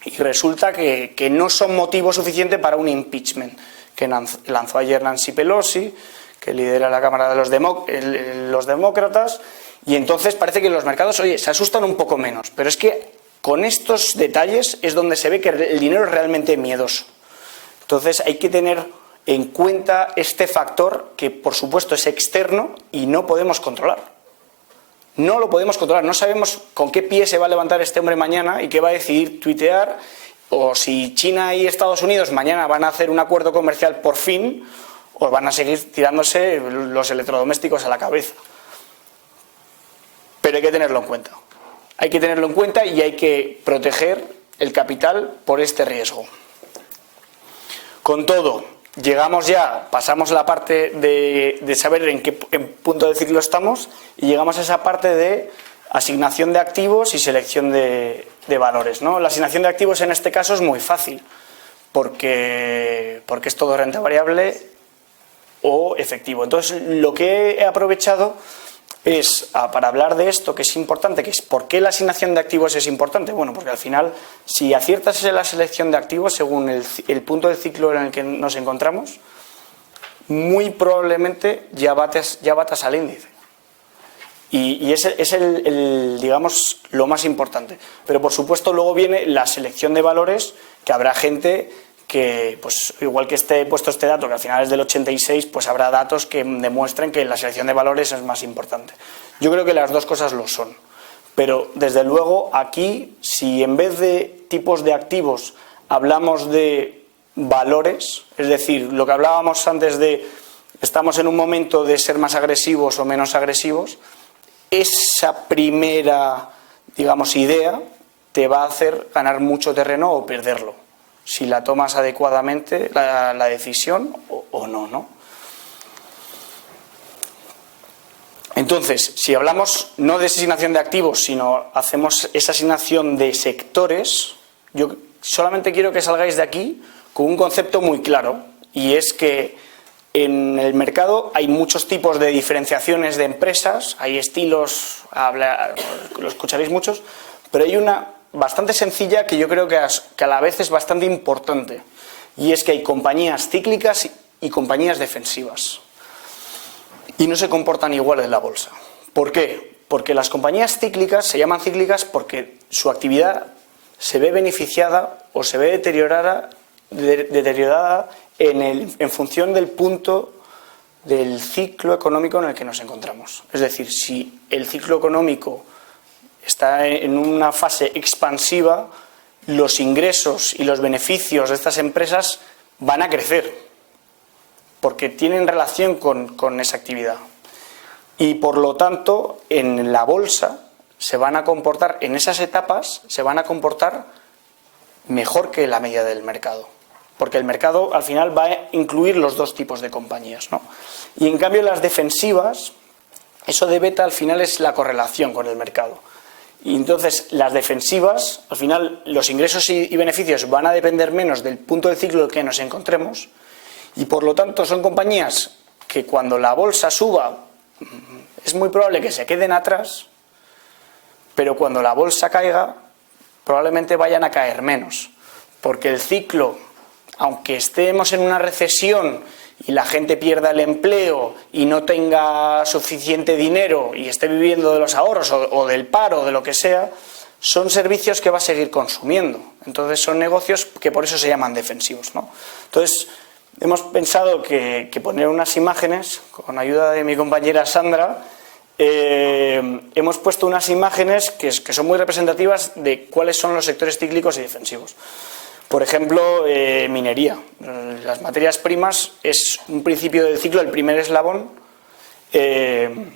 y resulta que no son motivo suficiente para un impeachment que lanzó ayer Nancy Pelosi, que lidera la Cámara de los Demócratas, y entonces parece que los mercados, oye, se asustan un poco menos, pero es que con estos detalles es donde se ve que el dinero es realmente miedoso. Entonces hay que tener en cuenta este factor que por supuesto es externo y no podemos controlar. No lo podemos controlar, no sabemos con qué pie se va a levantar este hombre mañana y qué va a decidir tuitear, o si China y Estados Unidos mañana van a hacer un acuerdo comercial por fin o van a seguir tirándose los electrodomésticos a la cabeza. Pero hay que tenerlo en cuenta. Hay que tenerlo en cuenta y hay que proteger el capital por este riesgo. Con todo, llegamos ya, pasamos la parte de saber en qué punto del ciclo estamos y llegamos a esa parte de asignación de activos y selección de valores, ¿no? La asignación de activos en este caso es muy fácil porque es todo renta variable o efectivo. Entonces, lo que he aprovechado es para hablar de esto que es importante, que es ¿por qué la asignación de activos es importante? Bueno, porque al final, si aciertas en la selección de activos según el punto del ciclo en el que nos encontramos, muy probablemente ya batas al índice. Y ese es digamos, lo más importante. Pero por supuesto luego viene la selección de valores, que habrá gente que, pues igual que he puesto este dato, que al final es del 86, pues habrá datos que demuestren que la selección de valores es más importante. Yo creo que las dos cosas lo son. Pero desde luego aquí, si en vez de tipos de activos hablamos de valores, es decir, lo que hablábamos antes de estamos en un momento de ser más agresivos o menos agresivos, esa primera digamos, idea te va a hacer ganar mucho terreno o perderlo, si la tomas adecuadamente la decisión o no, ¿no? Entonces, si hablamos no de asignación de activos, sino hacemos esa asignación de sectores, yo solamente quiero que salgáis de aquí con un concepto muy claro, y es que en el mercado hay muchos tipos de diferenciaciones de empresas, hay estilos, lo escucharéis muchos, pero hay una bastante sencilla que yo creo que a la vez es bastante importante, y es que hay compañías cíclicas y compañías defensivas. Y no se comportan igual en la bolsa. ¿Por qué? Porque las compañías cíclicas se llaman cíclicas porque su actividad se ve beneficiada o se ve deteriorada en función del punto del ciclo económico en el que nos encontramos. Es decir, si el ciclo económico está en una fase expansiva, los ingresos y los beneficios de estas empresas van a crecer, porque tienen relación con esa actividad. Y por lo tanto, en la bolsa se van a comportar, en esas etapas, se van a comportar mejor que la media del mercado. Porque el mercado al final va a incluir los dos tipos de compañías, ¿no? Y en cambio las defensivas, eso de beta al final es la correlación con el mercado. Y entonces las defensivas, al final los ingresos y beneficios van a depender menos del punto de ciclo en el que nos encontremos, y por lo tanto son compañías que cuando la bolsa suba es muy probable que se queden atrás, pero cuando la bolsa caiga probablemente vayan a caer menos, porque el ciclo, aunque estemos en una recesión y la gente pierda el empleo y no tenga suficiente dinero y esté viviendo de los ahorros o del paro o de lo que sea, son servicios que va a seguir consumiendo. Entonces son negocios que por eso se llaman defensivos, ¿no? Entonces hemos pensado que poner unas imágenes, con ayuda de mi compañera Sandra, hemos puesto unas imágenes que son muy representativas de cuáles son los sectores cíclicos y defensivos. Por ejemplo, minería. Las materias primas es un principio del ciclo, el primer eslabón de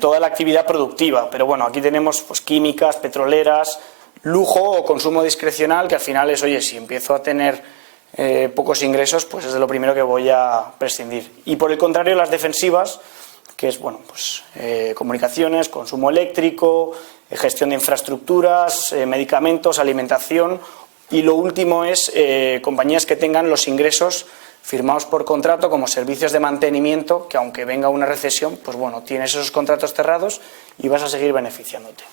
toda la actividad productiva. Pero bueno, aquí tenemos pues químicas, petroleras, lujo o consumo discrecional, que al final es, oye, si empiezo a tener pocos ingresos, pues es de lo primero que voy a prescindir. Y por el contrario, las defensivas, que es, bueno, pues comunicaciones, consumo eléctrico, gestión de infraestructuras, medicamentos, alimentación, y lo último es compañías que tengan los ingresos firmados por contrato como servicios de mantenimiento, que aunque venga una recesión, pues bueno, tienes esos contratos cerrados y vas a seguir beneficiándote.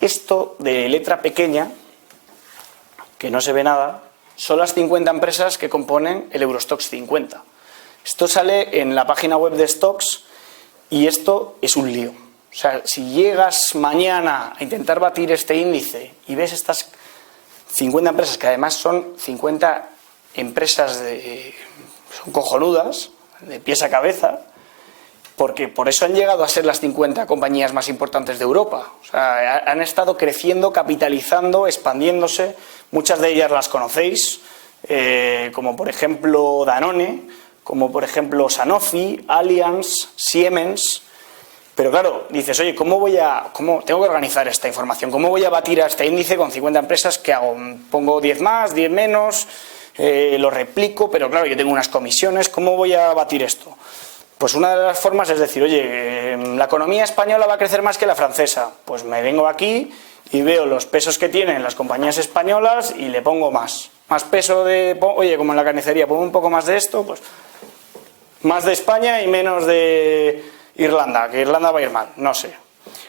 Esto de letra pequeña, que no se ve nada, son las 50 empresas que componen el Eurostoxx 50. Esto sale en la página web de Stocks y esto es un lío. O sea, si llegas mañana a intentar batir este índice y ves estas 50 empresas, que además son 50 empresas son cojonudas, de pies a cabeza, porque por eso han llegado a ser las 50 compañías más importantes de Europa. O sea, han estado creciendo, capitalizando, expandiéndose. Muchas de ellas las conocéis, como por ejemplo Danone, como por ejemplo Sanofi, Allianz, Siemens. Pero claro, dices, oye, ¿cómo tengo que organizar esta información? ¿Cómo voy a batir a este índice con 50 empresas? ¿Qué hago? ¿Pongo 10 más, 10 menos? Lo replico, pero claro, yo tengo unas comisiones. ¿Cómo voy a batir esto? Pues una de las formas es decir, oye, la economía española va a crecer más que la francesa. Pues me vengo aquí y veo los pesos que tienen las compañías españolas y le pongo más. Más peso oye, como en la carnicería, pongo un poco más de esto, pues más de España y menos de Irlanda, que Irlanda va a ir mal, no sé.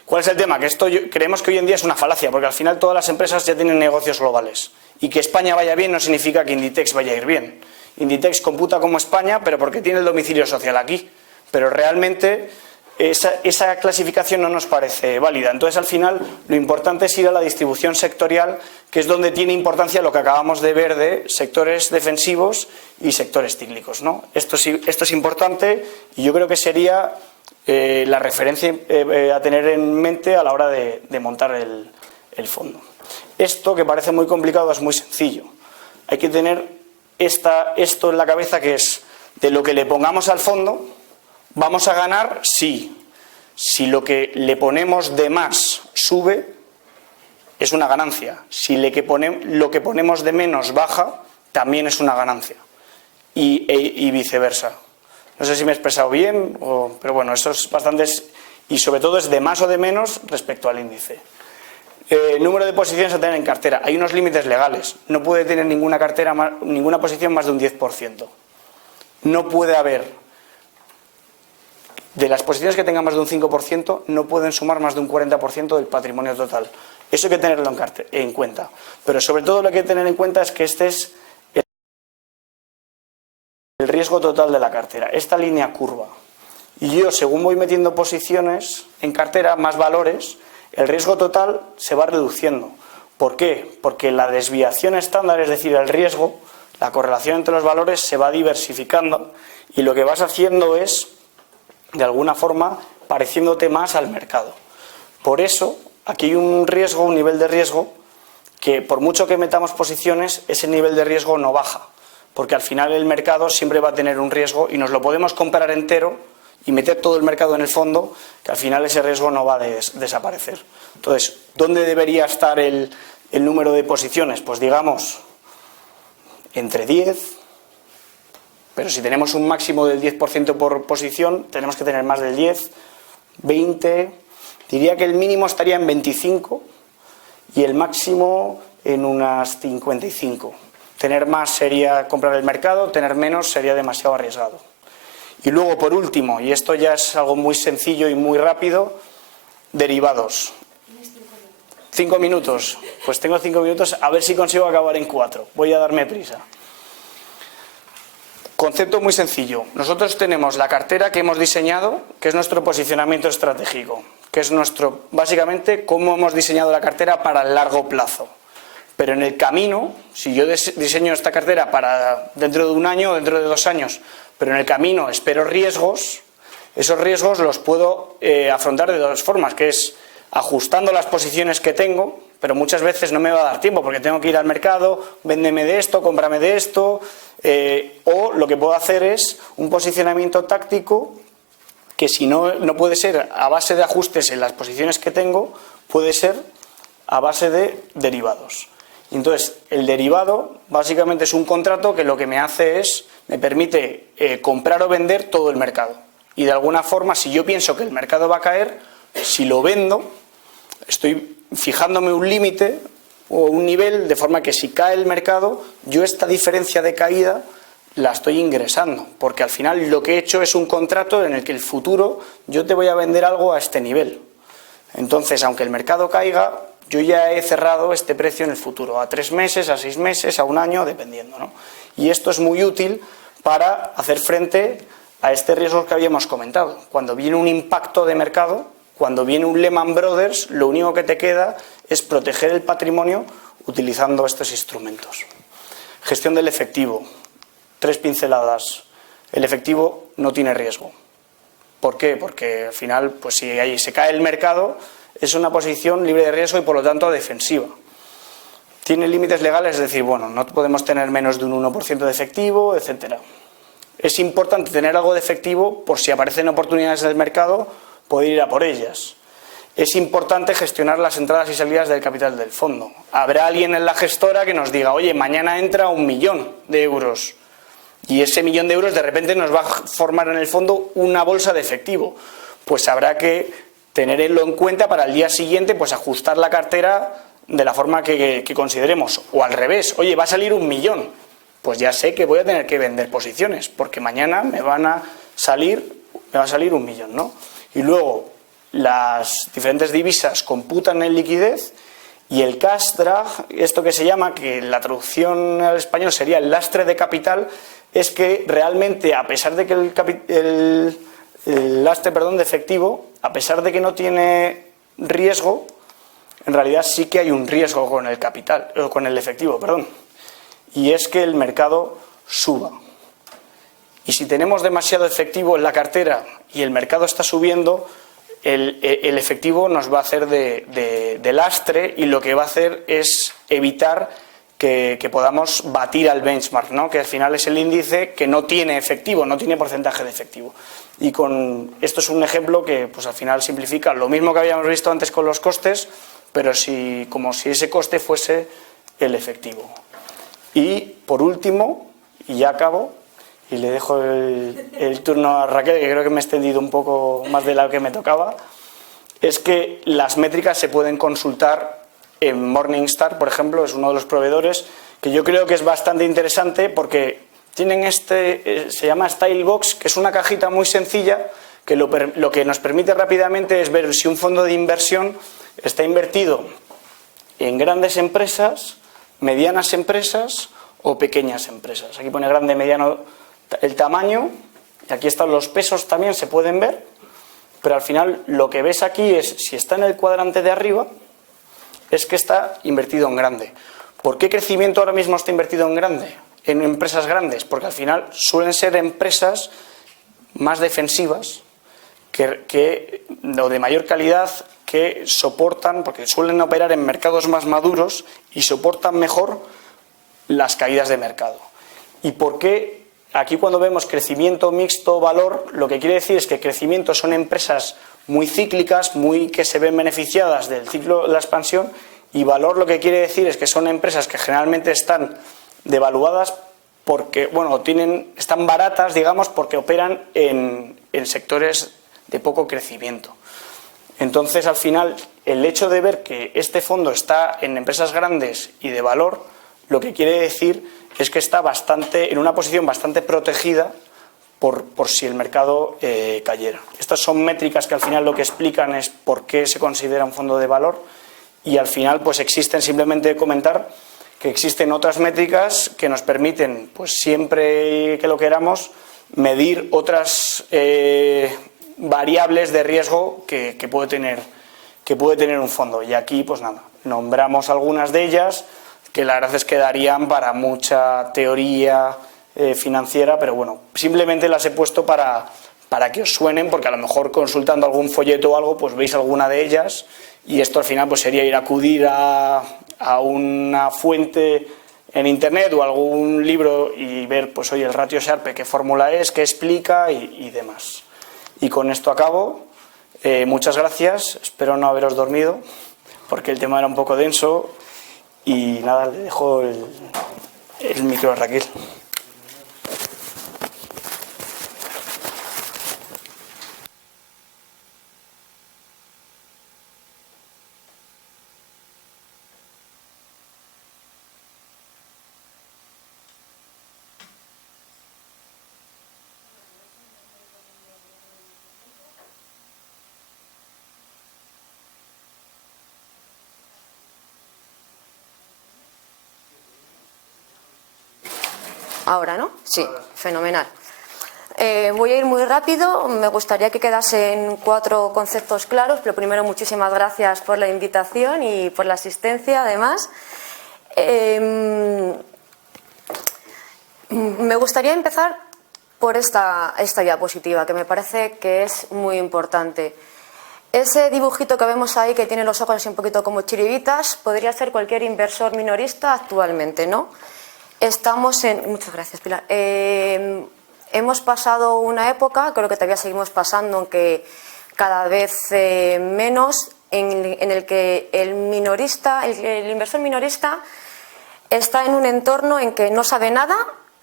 ¿Cuál es el tema? Que esto creemos que hoy en día es una falacia, porque al final todas las empresas ya tienen negocios globales. Y que España vaya bien no significa que Inditex vaya a ir bien. Inditex computa como España, pero porque tiene el domicilio social aquí. Pero realmente esa clasificación no nos parece válida. Entonces, al final, lo importante es ir a la distribución sectorial, que es donde tiene importancia lo que acabamos de ver de sectores defensivos y sectores cíclicos, ¿no? Esto es importante y yo creo que sería la referencia a tener en mente a la hora de montar el fondo. Esto, que parece muy complicado, es muy sencillo. Hay que tener esto en la cabeza, que es de lo que le pongamos al fondo, ¿vamos a ganar? Sí. Si lo que le ponemos de más sube, es una ganancia. Si lo que ponemos de menos baja, también es una ganancia. Y viceversa. No sé si me he expresado bien, pero bueno, eso es bastante... Y sobre todo es de más o de menos respecto al índice. Número de posiciones a tener en cartera. Hay unos límites legales. No puede tener ninguna posición más de un 10%. No puede haber... De las posiciones que tengan más de un 5%, no pueden sumar más de un 40% del patrimonio total. Eso hay que tenerlo en cuenta. Pero sobre todo lo que hay que tener en cuenta es que este es el riesgo total de la cartera, esta línea curva. Y yo, según voy metiendo posiciones en cartera, más valores, el riesgo total se va reduciendo. ¿Por qué? Porque la desviación estándar, es decir, el riesgo, la correlación entre los valores se va diversificando y lo que vas haciendo es, de alguna forma, pareciéndote más al mercado. Por eso, aquí hay un riesgo, un nivel de riesgo, que por mucho que metamos posiciones, ese nivel de riesgo no baja. Porque al final el mercado siempre va a tener un riesgo y nos lo podemos comprar entero y meter todo el mercado en el fondo, que al final ese riesgo no va a desaparecer. Entonces, ¿dónde debería estar el número de posiciones? Pues digamos, entre 10, pero si tenemos un máximo del 10% por posición, tenemos que tener más del 10, 20, diría que el mínimo estaría en 25 y el máximo en unas 55. Tener más sería comprar el mercado, tener menos sería demasiado arriesgado. Y luego, por último, y esto ya es algo muy sencillo y muy rápido, derivados. 5 minutos. Pues tengo 5 minutos, a ver si consigo acabar en 4. Voy a darme prisa. Concepto muy sencillo. Nosotros tenemos la cartera que hemos diseñado, que es nuestro posicionamiento estratégico, que es básicamente, cómo hemos diseñado la cartera para el largo plazo. Pero en el camino, si yo diseño esta cartera para dentro de 1 año o dentro de 2 años, pero en el camino espero riesgos, esos riesgos los puedo afrontar de 2 formas, que es ajustando las posiciones que tengo, pero muchas veces no me va a dar tiempo porque tengo que ir al mercado, véndeme de esto, cómprame de esto, o lo que puedo hacer es un posicionamiento táctico que si no puede ser a base de ajustes en las posiciones que tengo, puede ser a base de derivados. Entonces, el derivado básicamente es un contrato que lo que me hace es, me permite comprar o vender todo el mercado. Y de alguna forma, si yo pienso que el mercado va a caer, si lo vendo, estoy fijándome un límite o un nivel de forma que si cae el mercado, yo esta diferencia de caída la estoy ingresando. Porque al final lo que he hecho es un contrato en el que el futuro yo te voy a vender algo a este nivel. Entonces, aunque el mercado caiga, yo ya he cerrado este precio en el futuro, a 3 meses, a 6 meses, a 1 año, dependiendo, ¿no? Y esto es muy útil para hacer frente a este riesgo que habíamos comentado. Cuando viene un impacto de mercado, cuando viene un Lehman Brothers, lo único que te queda es proteger el patrimonio utilizando estos instrumentos. Gestión del efectivo. 3 pinceladas. El efectivo no tiene riesgo. ¿Por qué? Porque al final, pues si ahí se cae el mercado, es una posición libre de riesgo y por lo tanto defensiva. Tiene límites legales, es decir, bueno, no podemos tener menos de un 1% de efectivo, etcétera. Es importante tener algo de efectivo por si aparecen oportunidades del mercado, poder ir a por ellas. Es importante gestionar las entradas y salidas del capital del fondo. Habrá alguien en la gestora que nos diga, oye, mañana entra 1 millón de euros y ese 1 millón de euros de repente nos va a formar en el fondo una bolsa de efectivo. Pues habrá que tenerlo en cuenta para el día siguiente, pues ajustar la cartera de la forma que consideremos. O al revés, oye, va a salir 1 millón. Pues ya sé que voy a tener que vender posiciones, porque mañana me va a salir 1 millón, ¿no? Y luego, las diferentes divisas computan en liquidez y el cash drag, esto que se llama, que la traducción al español sería el lastre de capital, es que realmente, a pesar de que el lastre de efectivo, a pesar de que no tiene riesgo, en realidad sí que hay un riesgo con el capital, o con el efectivo, perdón. Y es que el mercado suba. Y si tenemos demasiado efectivo en la cartera y el mercado está subiendo, el efectivo nos va a hacer de lastre y lo que va a hacer es evitar que podamos batir al benchmark, ¿no? Que al final es el índice que no tiene efectivo, no tiene porcentaje de efectivo. Y esto es un ejemplo que pues al final simplifica lo mismo que habíamos visto antes con los costes, pero como si ese coste fuese el efectivo. Y por último, y ya acabo, y le dejo el turno a Raquel, que creo que me he extendido un poco más de lo que me tocaba, es que las métricas se pueden consultar en Morningstar, por ejemplo, es uno de los proveedores, que yo creo que es bastante interesante porque tienen se llama Stylebox, que es una cajita muy sencilla que lo que nos permite rápidamente es ver si un fondo de inversión está invertido en grandes empresas, medianas empresas o pequeñas empresas. Aquí pone grande, mediano, el tamaño, y aquí están los pesos también, se pueden ver, pero al final lo que ves aquí es, si está en el cuadrante de arriba, es que está invertido en grande. ¿Por qué crecimiento ahora mismo está invertido en grande? En empresas grandes, porque al final suelen ser empresas más defensivas o de mayor calidad, que soportan, porque suelen operar en mercados más maduros y soportan mejor las caídas de mercado. ¿Y por qué? Aquí cuando vemos crecimiento mixto valor, lo que quiere decir es que crecimiento son empresas muy cíclicas, que se ven beneficiadas del ciclo de la expansión, y valor lo que quiere decir es que son empresas que generalmente están devaluadas porque, están baratas, digamos, porque operan en sectores de poco crecimiento. Entonces, al final, el hecho de ver que este fondo está en empresas grandes y de valor, lo que quiere decir es que está en una posición bastante protegida por si el mercado cayera. Estas son métricas que al final lo que explican es por qué se considera un fondo de valor, y al final pues simplemente comentar que existen otras métricas que nos permiten, pues siempre que lo queramos, medir otras variables de riesgo que puede tener un fondo. Y aquí pues nada, nombramos algunas de ellas que la verdad es que darían para mucha teoría financiera, pero bueno, simplemente las he puesto para que os suenen, porque a lo mejor consultando algún folleto o algo pues veis alguna de ellas, y esto al final pues sería ir a acudir a una fuente en internet o algún libro y ver, pues oye, el ratio Sharpe, qué fórmula es, qué explica y demás. Y con esto acabo. Muchas gracias, espero no haberos dormido porque el tema era un poco denso, y nada, le dejo el micro a Raquel. Ahora, ¿no? Sí, fenomenal. Voy a ir muy rápido. Me gustaría que quedasen 4 conceptos claros. Pero primero, muchísimas gracias por la invitación y por la asistencia, además. Me gustaría empezar por esta diapositiva, que me parece que es muy importante. Ese dibujito que vemos ahí, que tiene los ojos así un poquito como chiribitas, podría ser cualquier inversor minorista actualmente, ¿no? Muchas gracias, Pilar. Hemos pasado una época, creo que todavía seguimos pasando, aunque cada vez menos, en el que el inversor minorista está en un entorno en que no sabe nada,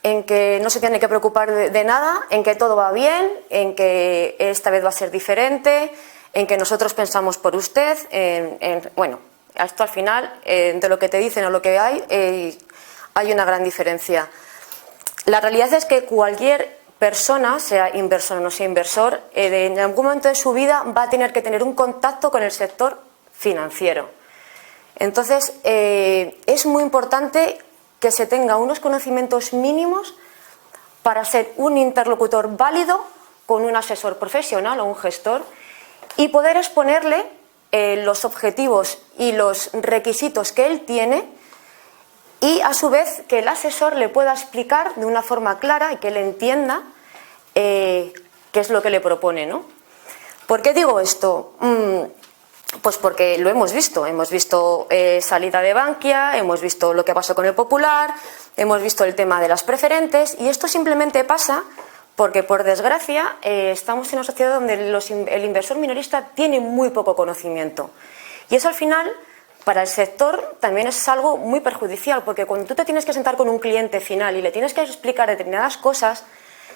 en que no se tiene que preocupar de nada, en que todo va bien, en que esta vez va a ser diferente, en que nosotros pensamos por usted. Bueno, esto al final, entre lo que te dicen o lo que hay una gran diferencia. La realidad es que cualquier persona, sea inversor o no sea inversor, en algún momento de su vida va a tener que tener un contacto con el sector financiero. Entonces, es muy importante que se tenga unos conocimientos mínimos para ser un interlocutor válido con un asesor profesional o un gestor, y poder exponerle los objetivos y los requisitos que él tiene, y a su vez que el asesor le pueda explicar de una forma clara y que él entienda qué es lo que le propone, ¿no? ¿Por qué digo esto? Pues porque lo hemos visto salida de Bankia, hemos visto lo que pasó con el Popular, hemos visto el tema de las preferentes, y esto simplemente pasa Porque, por desgracia, estamos en una sociedad donde el inversor minorista tiene muy poco conocimiento. Y eso, al final, para el sector también es algo muy perjudicial, porque cuando tú te tienes que sentar con un cliente final y le tienes que explicar determinadas cosas,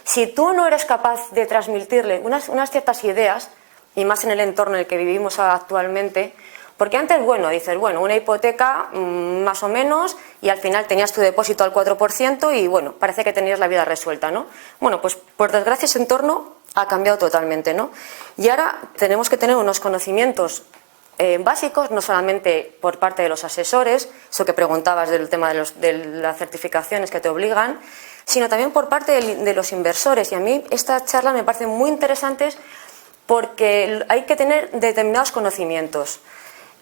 si tú no eres capaz de transmitirle unas ciertas ideas, y más en el entorno en el que vivimos actualmente, porque antes, bueno, dices, bueno, una hipoteca más o menos, y al final tenías tu depósito al 4% y, bueno, parece que tenías la vida resuelta, ¿no? Bueno, pues por desgracia ese entorno ha cambiado totalmente, ¿no? Y ahora tenemos que tener unos conocimientos básicos, no solamente por parte de los asesores, eso que preguntabas del tema de las certificaciones que te obligan, sino también por parte de los inversores. Y a mí estas charlas me parecen muy interesantes porque hay que tener determinados conocimientos.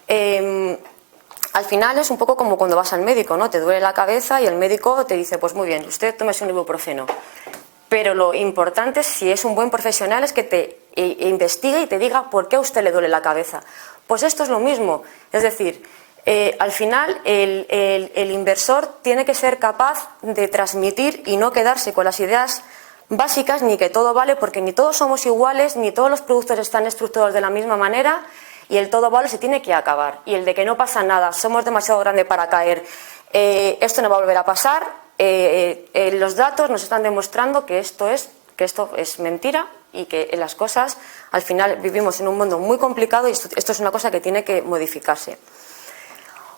Al final es un poco como cuando vas al médico, ¿no? Te duele la cabeza y el médico te dice, pues muy bien, usted tómese un ibuprofeno. Pero lo importante, si es un buen profesional, es que te investigue y te diga por qué a usted le duele la cabeza. Pues esto es lo mismo. Es decir, al final el inversor tiene que ser capaz de transmitir y no quedarse con las ideas básicas, ni que todo vale, porque ni todos somos iguales, ni todos los productos están estructurados de la misma manera, y el todo vale se tiene que acabar. Y el de que no pasa nada, somos demasiado grandes para caer, esto no va a volver a pasar, los datos nos están demostrando que esto es mentira y que las cosas, al final vivimos en un mundo muy complicado y esto es una cosa que tiene que modificarse.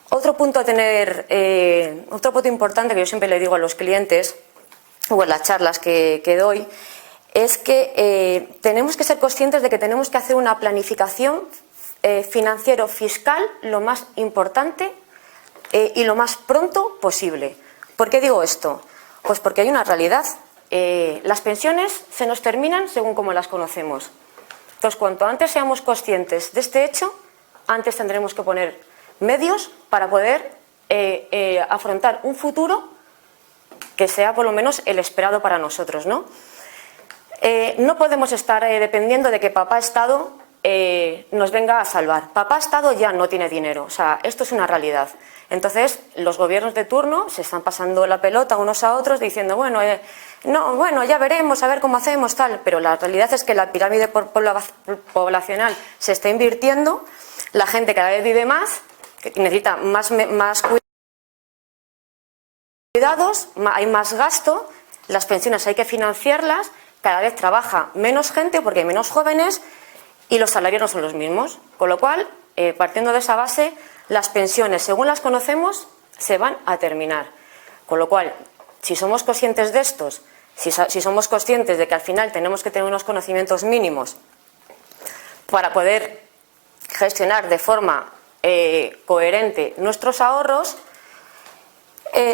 Otro punto importante que yo siempre le digo a los clientes, o en las charlas que doy, es que tenemos que ser conscientes de que tenemos que hacer una planificación financiero-fiscal lo más importante y lo más pronto posible. ¿Por qué digo esto? Pues porque hay una realidad. Las pensiones se nos terminan según como las conocemos. Entonces, cuanto antes seamos conscientes de este hecho, antes tendremos que poner medios para poder afrontar un futuro que sea por lo menos el esperado para nosotros, ¿no? No podemos estar dependiendo de que papá Estado nos venga a salvar. Papá Estado ya no tiene dinero, o sea, esto es una realidad. Entonces, los gobiernos de turno se están pasando la pelota unos a otros diciendo, bueno, ya veremos, a ver cómo hacemos, tal. Pero la realidad es que la pirámide poblacional se está invirtiendo, la gente cada vez vive más, necesita más cuidados, hay más gasto, las pensiones hay que financiarlas, cada vez trabaja menos gente porque hay menos jóvenes y los salarios no son los mismos. Con lo cual, partiendo de esa base, las pensiones, según las conocemos, se van a terminar. Con lo cual, si somos conscientes de estos, si somos conscientes de que al final tenemos que tener unos conocimientos mínimos para poder gestionar de forma coherente nuestros ahorros,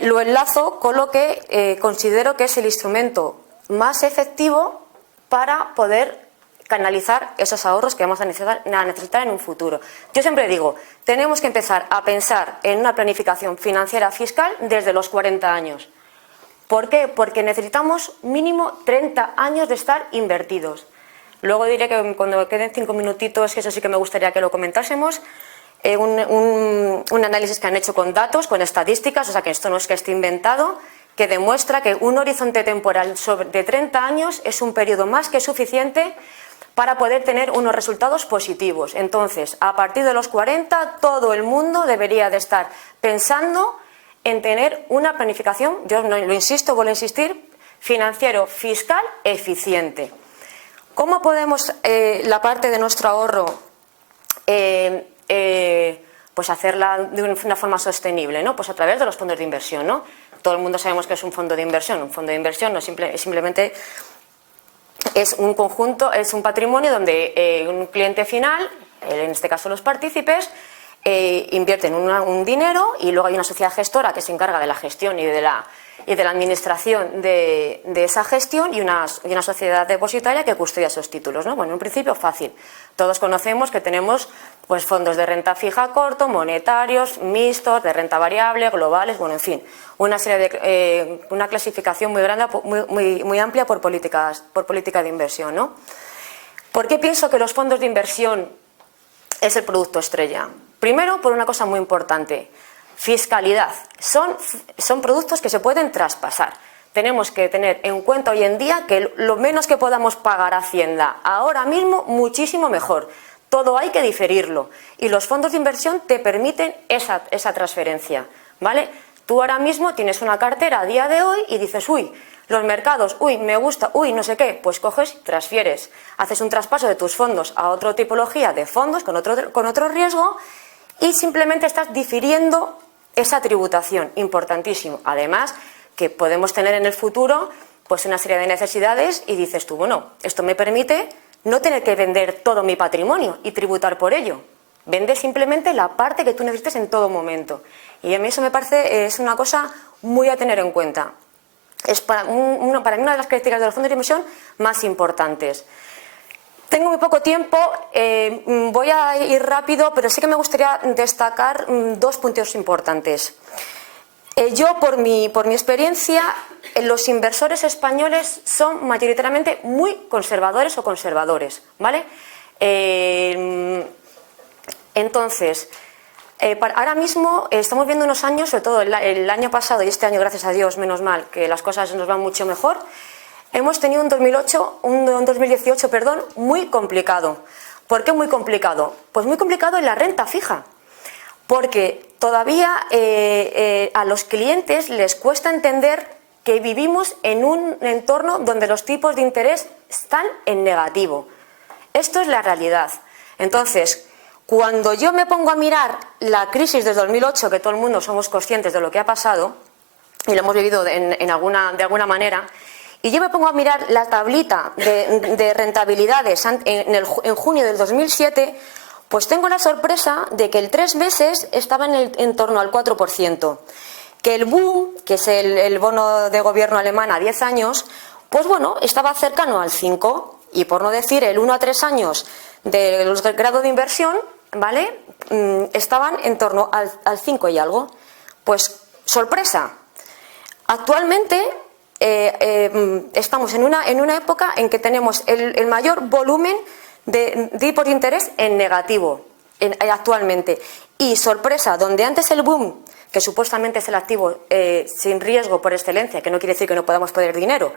lo enlazo con lo que considero que es el instrumento más efectivo para poder canalizar esos ahorros que vamos a necesitar en un futuro. Yo siempre digo, tenemos que empezar a pensar en una planificación financiera fiscal desde los 40 años. ¿Por qué? Porque necesitamos mínimo 30 años de estar invertidos. Luego diré que cuando queden 5 minutitos, que eso sí que me gustaría que lo comentásemos, un análisis que han hecho con datos, con estadísticas, o sea que esto no es que esté inventado, que demuestra que un horizonte temporal de 30 años es un periodo más que suficiente para poder tener unos resultados positivos. Entonces, a partir de los 40, todo el mundo debería de estar pensando en tener una planificación, yo no lo insisto, vuelvo a insistir, financiero-fiscal eficiente. ¿Cómo podemos la parte de nuestro ahorro pues hacerla de una forma sostenible, ¿no? Pues a través de los fondos de inversión, ¿no? Todo el mundo sabemos que es un fondo de inversión. Un fondo de inversión no simplemente es un conjunto, es un patrimonio donde un cliente final, en este caso los partícipes, invierten un dinero y luego hay una sociedad gestora que se encarga de la gestión y de la administración de esa gestión y una sociedad depositaria que custodia esos títulos, ¿no? Bueno, en principio fácil. Todos conocemos que tenemos pues fondos de renta fija corto, monetarios, mixtos, de renta variable, globales, bueno, en fin, una clasificación muy grande, muy amplia por política de inversión, ¿no? ¿Por qué pienso que los fondos de inversión es el producto estrella? Primero, por una cosa muy importante. Fiscalidad. Son productos que se pueden traspasar. tenemos que tener en cuenta hoy en día que lo menos que podamos pagar a Hacienda ahora mismo, muchísimo mejor. Todo hay que diferirlo y los fondos de inversión te permiten esa transferencia, ¿vale? Tú ahora mismo tienes una cartera a día de hoy y dices, uy, los mercados, uy, me gusta, uy, no sé qué, pues coges, transfieres, haces un traspaso de tus fondos a otra tipología de fondos con otro riesgo y simplemente estás difiriendo esa tributación, importantísimo. Además, que podemos tener en el futuro pues una serie de necesidades y dices tú, bueno, esto me permite no tener que vender todo mi patrimonio y tributar por ello. Vende simplemente la parte que tú necesites en todo momento. Y a mí eso me parece es una cosa muy a tener en cuenta. Es para mí una de las características de los fondos de inversión más importantes. Tengo muy poco tiempo, voy a ir rápido, pero sí que me gustaría destacar dos puntos importantes. Yo, por mi experiencia, los inversores españoles son mayoritariamente muy conservadores o conservadores, ¿vale? Entonces, ahora mismo estamos viendo unos años, sobre todo el año pasado y este año, gracias a Dios, menos mal, que las cosas nos van mucho mejor. Hemos tenido un 2018, muy complicado. ¿Por qué muy complicado? Pues muy complicado en la renta fija. Porque todavía a los clientes les cuesta entender que vivimos en un entorno donde los tipos de interés están en negativo. Esto es la realidad. Entonces, cuando yo me pongo a mirar la crisis de 2008, que todo el mundo somos conscientes de lo que ha pasado, y lo hemos vivido de alguna manera, y yo me pongo a mirar la tablita de rentabilidades en junio del 2007, pues tengo la sorpresa de que el 3 meses estaba en torno al 4%, que el boom, que es el bono de gobierno alemán a 10 años, pues bueno, estaba cercano al 5%, y por no decir el 1 a 3 años de los grados de inversión, ¿vale? Estaban en torno al 5 y algo. Pues, sorpresa, actualmente estamos en una época en que tenemos el mayor volumen de tipos de interés en negativo actualmente. Y sorpresa, donde antes el boom, que supuestamente es el activo sin riesgo por excelencia, que no quiere decir que no podamos perder dinero,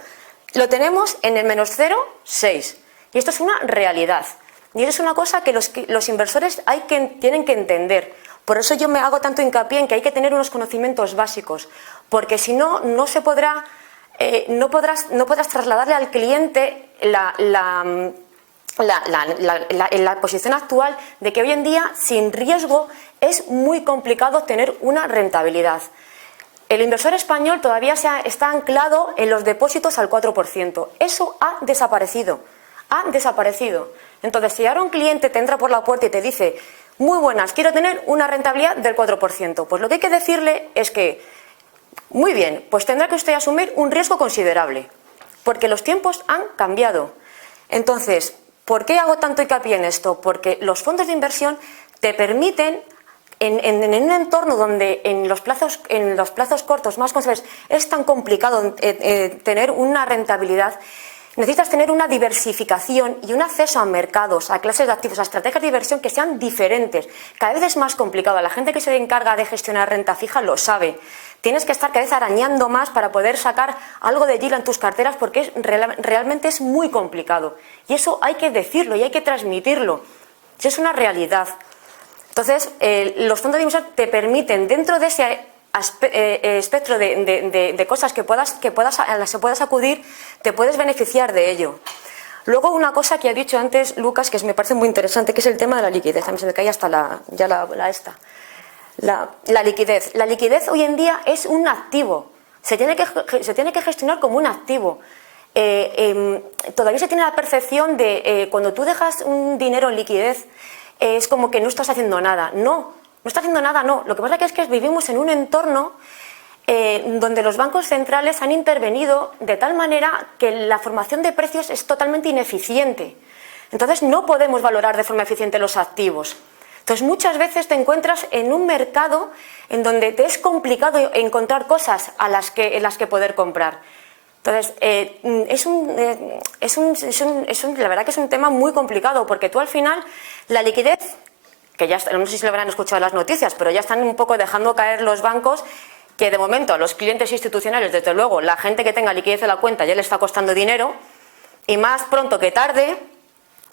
lo tenemos en el menos 0,6. Y esto es una realidad. Y eso es una cosa que los inversores tienen que entender. Por eso yo me hago tanto hincapié en que hay que tener unos conocimientos básicos, porque si no, no podrás trasladarle al cliente la posición actual de que hoy en día, sin riesgo, es muy complicado tener una rentabilidad. El inversor español todavía está anclado en los depósitos al 4%. Eso ha desaparecido. Ha desaparecido. Entonces, si ahora un cliente te entra por la puerta y te dice, muy buenas, quiero tener una rentabilidad del 4%, pues lo que hay que decirle es que, muy bien, pues tendrá que usted asumir un riesgo considerable, porque los tiempos han cambiado. Entonces, ¿por qué hago tanto hincapié en esto? Porque los fondos de inversión te permiten, en un entorno donde en los plazos cortos más conservadores es tan complicado tener una rentabilidad, necesitas tener una diversificación y un acceso a mercados, a clases de activos, a estrategias de inversión que sean diferentes. Cada vez es más complicado. La gente que se encarga de gestionar renta fija lo sabe. Tienes que estar cada vez arañando más para poder sacar algo de yield en tus carteras porque realmente es muy complicado. Y eso hay que decirlo y hay que transmitirlo. Es una realidad. Entonces, los fondos de inversión te permiten, dentro de ese espectro de cosas a las que puedas acudir, te puedes beneficiar de ello. Luego, una cosa que ha dicho antes Lucas, que me parece muy interesante, que es el tema de la liquidez. A mí se me cae hasta la liquidez. La liquidez hoy en día es un activo. Se tiene que gestionar como un activo. Todavía se tiene la percepción de cuando tú dejas un dinero en liquidez, es como que no estás haciendo nada. No estás haciendo nada, no. Lo que pasa es que vivimos en un entorno donde los bancos centrales han intervenido de tal manera que la formación de precios es totalmente ineficiente. Entonces no podemos valorar de forma eficiente los activos. Entonces muchas veces te encuentras en un mercado en donde te es complicado encontrar cosas en las que poder comprar. Entonces, la verdad que es un tema muy complicado, porque tú al final, la liquidez, que ya no sé si lo habrán escuchado en las noticias, pero ya están un poco dejando caer los bancos, que de momento a los clientes institucionales, desde luego, la gente que tenga liquidez en la cuenta ya le está costando dinero, y más pronto que tarde,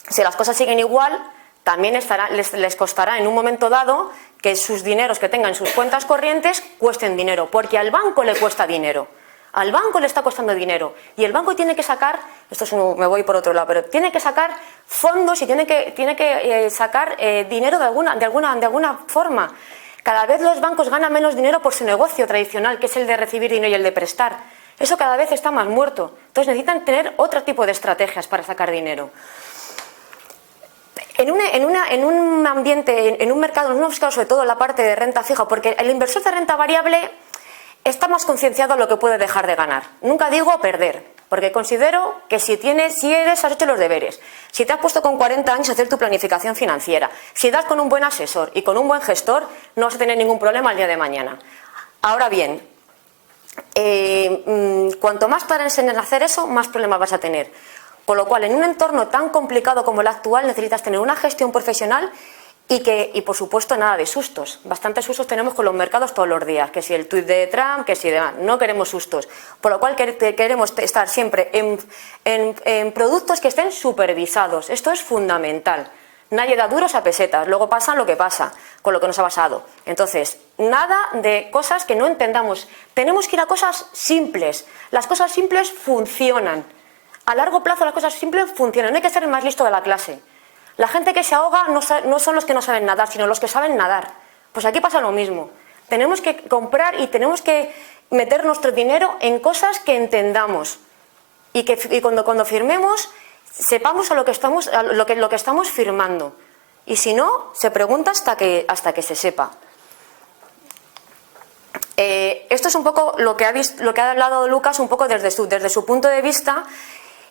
si las cosas siguen igual, también les costará en un momento dado que sus dineros que tengan en sus cuentas corrientes cuesten dinero, porque al banco le cuesta dinero. Al banco le está costando dinero y el banco tiene que sacar, me voy por otro lado, pero tiene que sacar fondos y tiene que sacar dinero de alguna forma. Cada vez los bancos ganan menos dinero por su negocio tradicional, que es el de recibir dinero y el de prestar. Eso cada vez está más muerto. Entonces necesitan tener otro tipo de estrategias para sacar dinero. En un ambiente, en un mercado, sobre todo en la parte de renta fija, porque el inversor de renta variable está más concienciado de lo que puede dejar de ganar. Nunca digo perder, porque considero que si has hecho los deberes, si te has puesto con 40 años a hacer tu planificación financiera, si das con un buen asesor y con un buen gestor, no vas a tener ningún problema el día de mañana. Ahora bien, cuanto más tardes en hacer eso, más problemas vas a tener. Por lo cual, en un entorno tan complicado como el actual, necesitas tener una gestión profesional y por supuesto, nada de sustos. Bastantes sustos tenemos con los mercados todos los días, que si el tuit de Trump, que si demás. No queremos sustos. Por lo cual, queremos estar siempre en productos que estén supervisados. Esto es fundamental. Nadie da duros a pesetas. Luego pasa lo que pasa, con lo que nos ha pasado. Entonces, nada de cosas que no entendamos. Tenemos que ir a cosas simples. Las cosas simples funcionan. A largo plazo las cosas simples funcionan. No hay que ser el más listo de la clase. La gente que se ahoga no son los que no saben nadar, sino los que saben nadar. Pues aquí pasa lo mismo. Tenemos que comprar y tenemos que meter nuestro dinero en cosas que entendamos. Y cuando firmemos, sepamos lo que estamos firmando. Y si no, se pregunta hasta que se sepa. Esto es un poco lo que ha hablado Lucas, un poco desde su punto de vista.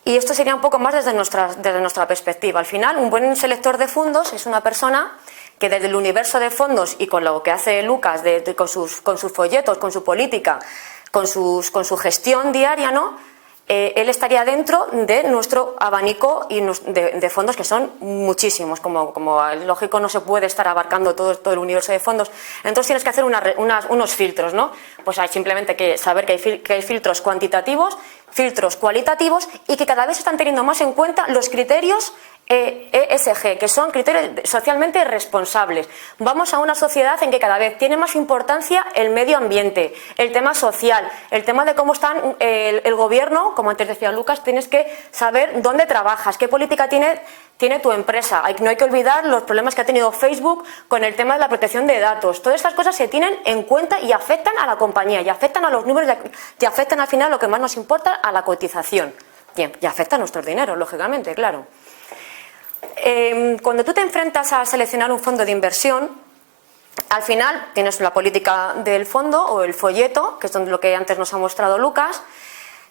Y esto sería un poco más desde nuestra perspectiva. Al final, un buen selector de fondos es una persona que desde el universo de fondos y con lo que hace Lucas, con sus folletos, con su política, con su gestión diaria, ¿no? Él estaría dentro de nuestro abanico de fondos, que son muchísimos. Como es lógico, no se puede estar abarcando todo el universo de fondos. Entonces tienes que hacer unos filtros, ¿no? Pues hay simplemente que saber que hay filtros cuantitativos, filtros cualitativos y que cada vez se están teniendo más en cuenta los criterios ESG, que son criterios socialmente responsables. Vamos a una sociedad en que cada vez tiene más importancia el medio ambiente, el tema social, el tema de cómo está el gobierno. Como antes decía Lucas, tienes que saber dónde trabajas, qué política tiene tu empresa. No hay que olvidar los problemas que ha tenido Facebook con el tema de la protección de datos. Todas estas cosas se tienen en cuenta y afectan a la compañía, y afectan a los números, y afectan al final lo que más nos importa, a la cotización. Bien, y afecta a nuestros dineros, lógicamente, claro. Cuando tú te enfrentas a seleccionar un fondo de inversión, al final tienes la política del fondo o el folleto, que es lo que antes nos ha mostrado Lucas.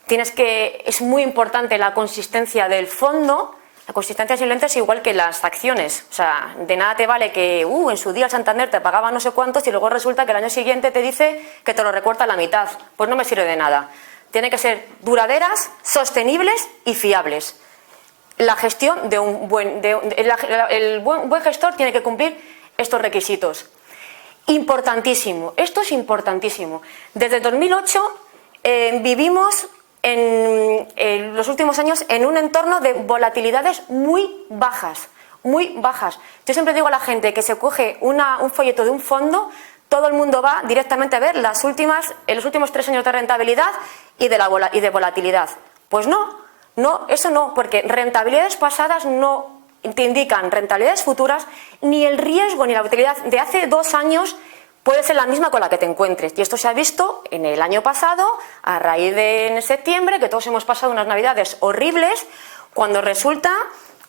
Es muy importante la consistencia del fondo. La consistencia simplemente es igual que las acciones. O sea, de nada te vale que en su día el Santander te pagaba no sé cuántos y luego resulta que el año siguiente te dice que te lo recorta a la mitad. Pues no me sirve de nada. Tienen que ser duraderas, sostenibles y fiables. La gestión el buen gestor tiene que cumplir estos requisitos. Importantísimo, esto es importantísimo. Desde 2008 vivimos en los últimos años en un entorno de volatilidades muy bajas, muy bajas. Yo siempre digo a la gente que se coge un folleto de un fondo, todo el mundo va directamente a ver los últimos 3 años de rentabilidad y de volatilidad. Pues no. No, eso no, porque rentabilidades pasadas no te indican rentabilidades futuras, ni el riesgo ni la volatilidad de hace 2 años puede ser la misma con la que te encuentres. Y esto se ha visto en el año pasado, a raíz de en septiembre, que todos hemos pasado unas navidades horribles, cuando resulta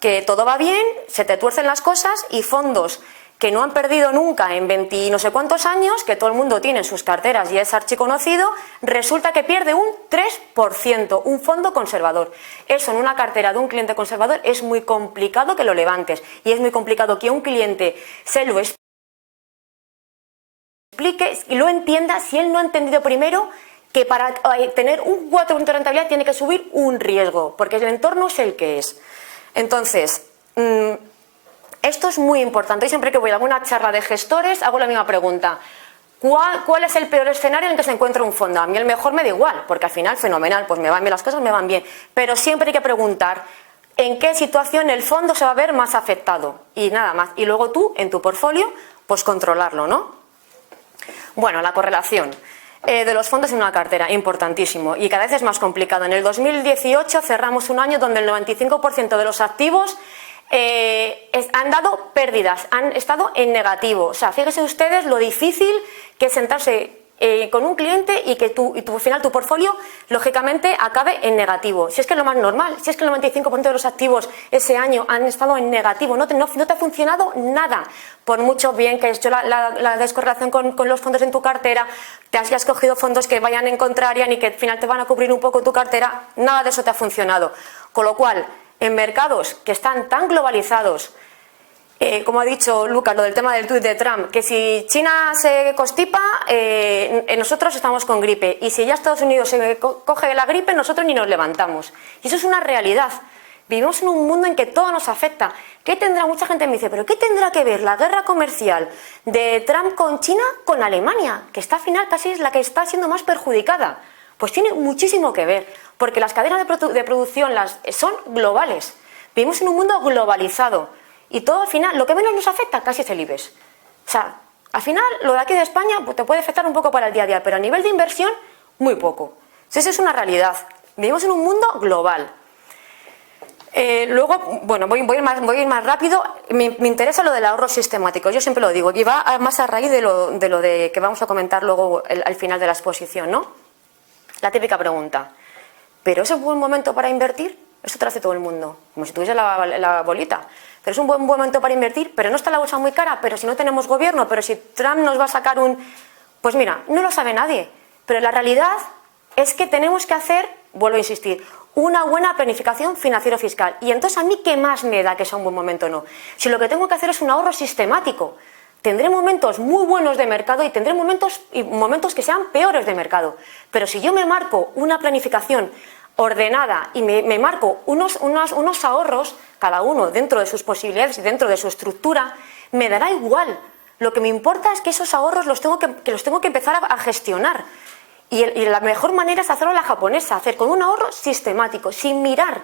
que todo va bien, se te tuercen las cosas y fondos que no han perdido nunca en 20 y no sé cuántos años, que todo el mundo tiene en sus carteras y es archiconocido, resulta que pierde un 3%, un fondo conservador. Eso en una cartera de un cliente conservador es muy complicado que lo levantes y es muy complicado que un cliente se lo explique y lo entienda si él no ha entendido primero que para tener un 4% de rentabilidad tiene que subir un riesgo, porque el entorno es el que es. Entonces, esto es muy importante. Y siempre que voy a alguna charla de gestores hago la misma pregunta. ¿Cuál es el peor escenario en el que se encuentra un fondo? A mí el mejor me da igual, porque al final, fenomenal, pues me van bien las cosas, me van bien. Pero siempre hay que preguntar en qué situación el fondo se va a ver más afectado. Y nada más. Y luego tú, en tu portfolio, pues controlarlo, ¿no? Bueno, la correlación de los fondos en una cartera, importantísimo. Y cada vez es más complicado. En el 2018 cerramos un año donde el 95% de los activos han dado pérdidas, han estado en negativo. O sea, fíjense ustedes lo difícil que es sentarse con un cliente y que al final tu portfolio, lógicamente, acabe en negativo. Si es que es lo más normal, si es que el 95% de los activos ese año han estado en negativo, no te ha funcionado nada. Por mucho bien que has hecho la descorrelación con los fondos en tu cartera, te hayas cogido fondos que vayan en contraria ni que al final te van a cubrir un poco tu cartera, nada de eso te ha funcionado. Con lo cual, en mercados que están tan globalizados, como ha dicho Lucas, lo del tema del tuit de Trump, que si China se constipa, nosotros estamos con gripe, y si ya Estados Unidos se coge la gripe, nosotros ni nos levantamos. Y eso es una realidad. Vivimos en un mundo en que todo nos afecta. ¿Qué tendrá? Mucha gente me dice, ¿pero qué tendrá que ver la guerra comercial de Trump con China con Alemania? Que está al final casi es la que está siendo más perjudicada. Pues tiene muchísimo que ver, porque las cadenas de producción son globales. Vivimos en un mundo globalizado. Y todo al final, lo que menos nos afecta casi es el IBEX. O sea, al final lo de aquí de España pues, te puede afectar un poco para el día a día, pero a nivel de inversión, muy poco. Entonces, esa es una realidad. Vivimos en un mundo global. Luego, bueno, voy a ir más rápido. Me interesa lo del ahorro sistemático, yo siempre lo digo, y va más a raíz de lo que vamos a comentar luego al final de la exposición, ¿no? La típica pregunta, ¿pero es un buen momento para invertir? Eso te lo hace todo el mundo, como si tuviese la bolita. Pero es un buen momento para invertir, pero no está la bolsa muy cara, pero si no tenemos gobierno, pero si Trump nos va a sacar un... Pues mira, no lo sabe nadie, pero la realidad es que tenemos que hacer, vuelvo a insistir, una buena planificación financiero-fiscal. Y entonces, ¿a mí qué más me da que sea un buen momento o no? Si lo que tengo que hacer es un ahorro sistemático, tendré momentos muy buenos de mercado y tendré momentos que sean peores de mercado. Pero si yo me marco una planificación ordenada y me marco unos ahorros, cada uno dentro de sus posibilidades y dentro de su estructura, me dará igual. Lo que me importa es que esos ahorros los tengo que empezar a gestionar. Y la mejor manera es hacerlo a la japonesa, hacer con un ahorro sistemático, sin mirar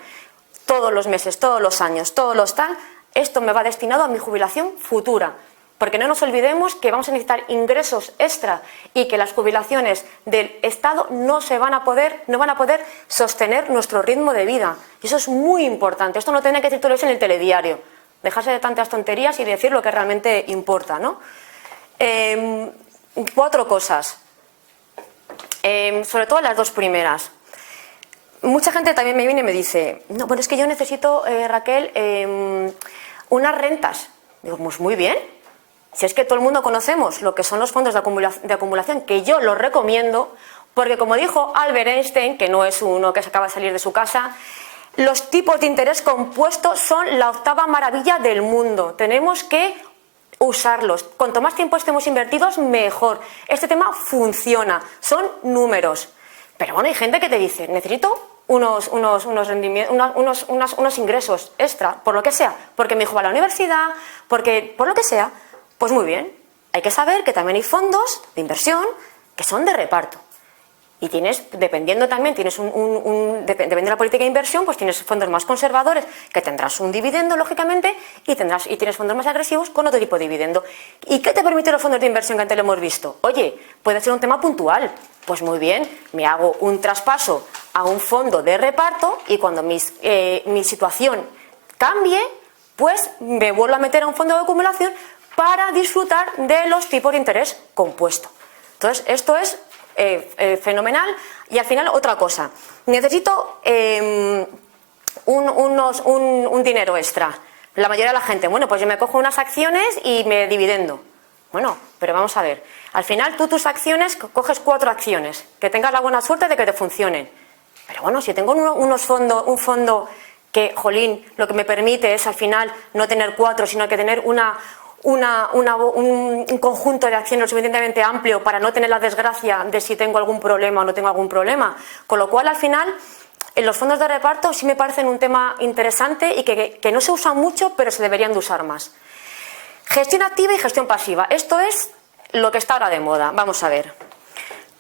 todos los meses, todos los años, todos los tal, esto me va destinado a mi jubilación futura. Porque no nos olvidemos que vamos a necesitar ingresos extra y que las jubilaciones del Estado no van a poder sostener nuestro ritmo de vida. Y eso es muy importante. Esto no tiene que decir todo eso en el telediario. Dejarse de tantas tonterías y decir lo que realmente importa, ¿no? 4 cosas. Sobre todo las 2 primeras. Mucha gente también me viene y me dice, no, bueno, es que yo necesito, Raquel, unas rentas. Digo, pues muy bien. Si es que todo el mundo conocemos lo que son los fondos de acumulación, que yo los recomiendo, porque como dijo Albert Einstein, que no es uno que se acaba de salir de su casa, los tipos de interés compuestos son la 8ª maravilla del mundo. Tenemos que usarlos. Cuanto más tiempo estemos invertidos, mejor. Este tema funciona, son números. Pero bueno, hay gente que te dice, necesito unos ingresos extra, por lo que sea, porque mi hijo va a la universidad, porque por lo que sea. Pues muy bien, hay que saber que también hay fondos de inversión que son de reparto. Y dependiendo de la política de inversión, pues tienes fondos más conservadores, que tendrás un dividendo, lógicamente, y tienes fondos más agresivos con otro tipo de dividendo. ¿Y qué te permiten los fondos de inversión que antes lo hemos visto? Oye, puede ser un tema puntual. Pues muy bien, me hago un traspaso a un fondo de reparto y cuando mi situación cambie, pues me vuelvo a meter a un fondo de acumulación para disfrutar de los tipos de interés compuesto. Entonces, esto es fenomenal. Y al final, otra cosa. Necesito un dinero extra. La mayoría de la gente, bueno, pues yo me cojo unas acciones y me dividendo. Bueno, pero vamos a ver. Al final, tú tus acciones, coges 4 acciones, que tengas la buena suerte de que te funcionen. Pero bueno, si tengo un fondo que, jolín, lo que me permite es al final no tener 4, sino que tener un conjunto de acciones lo suficientemente amplio para no tener la desgracia de si tengo algún problema o no tengo algún problema. Con lo cual, al final, los fondos de reparto sí me parecen un tema interesante y que no se usan mucho, pero se deberían de usar más. Gestión activa y gestión pasiva. Esto es lo que está ahora de moda. Vamos a ver.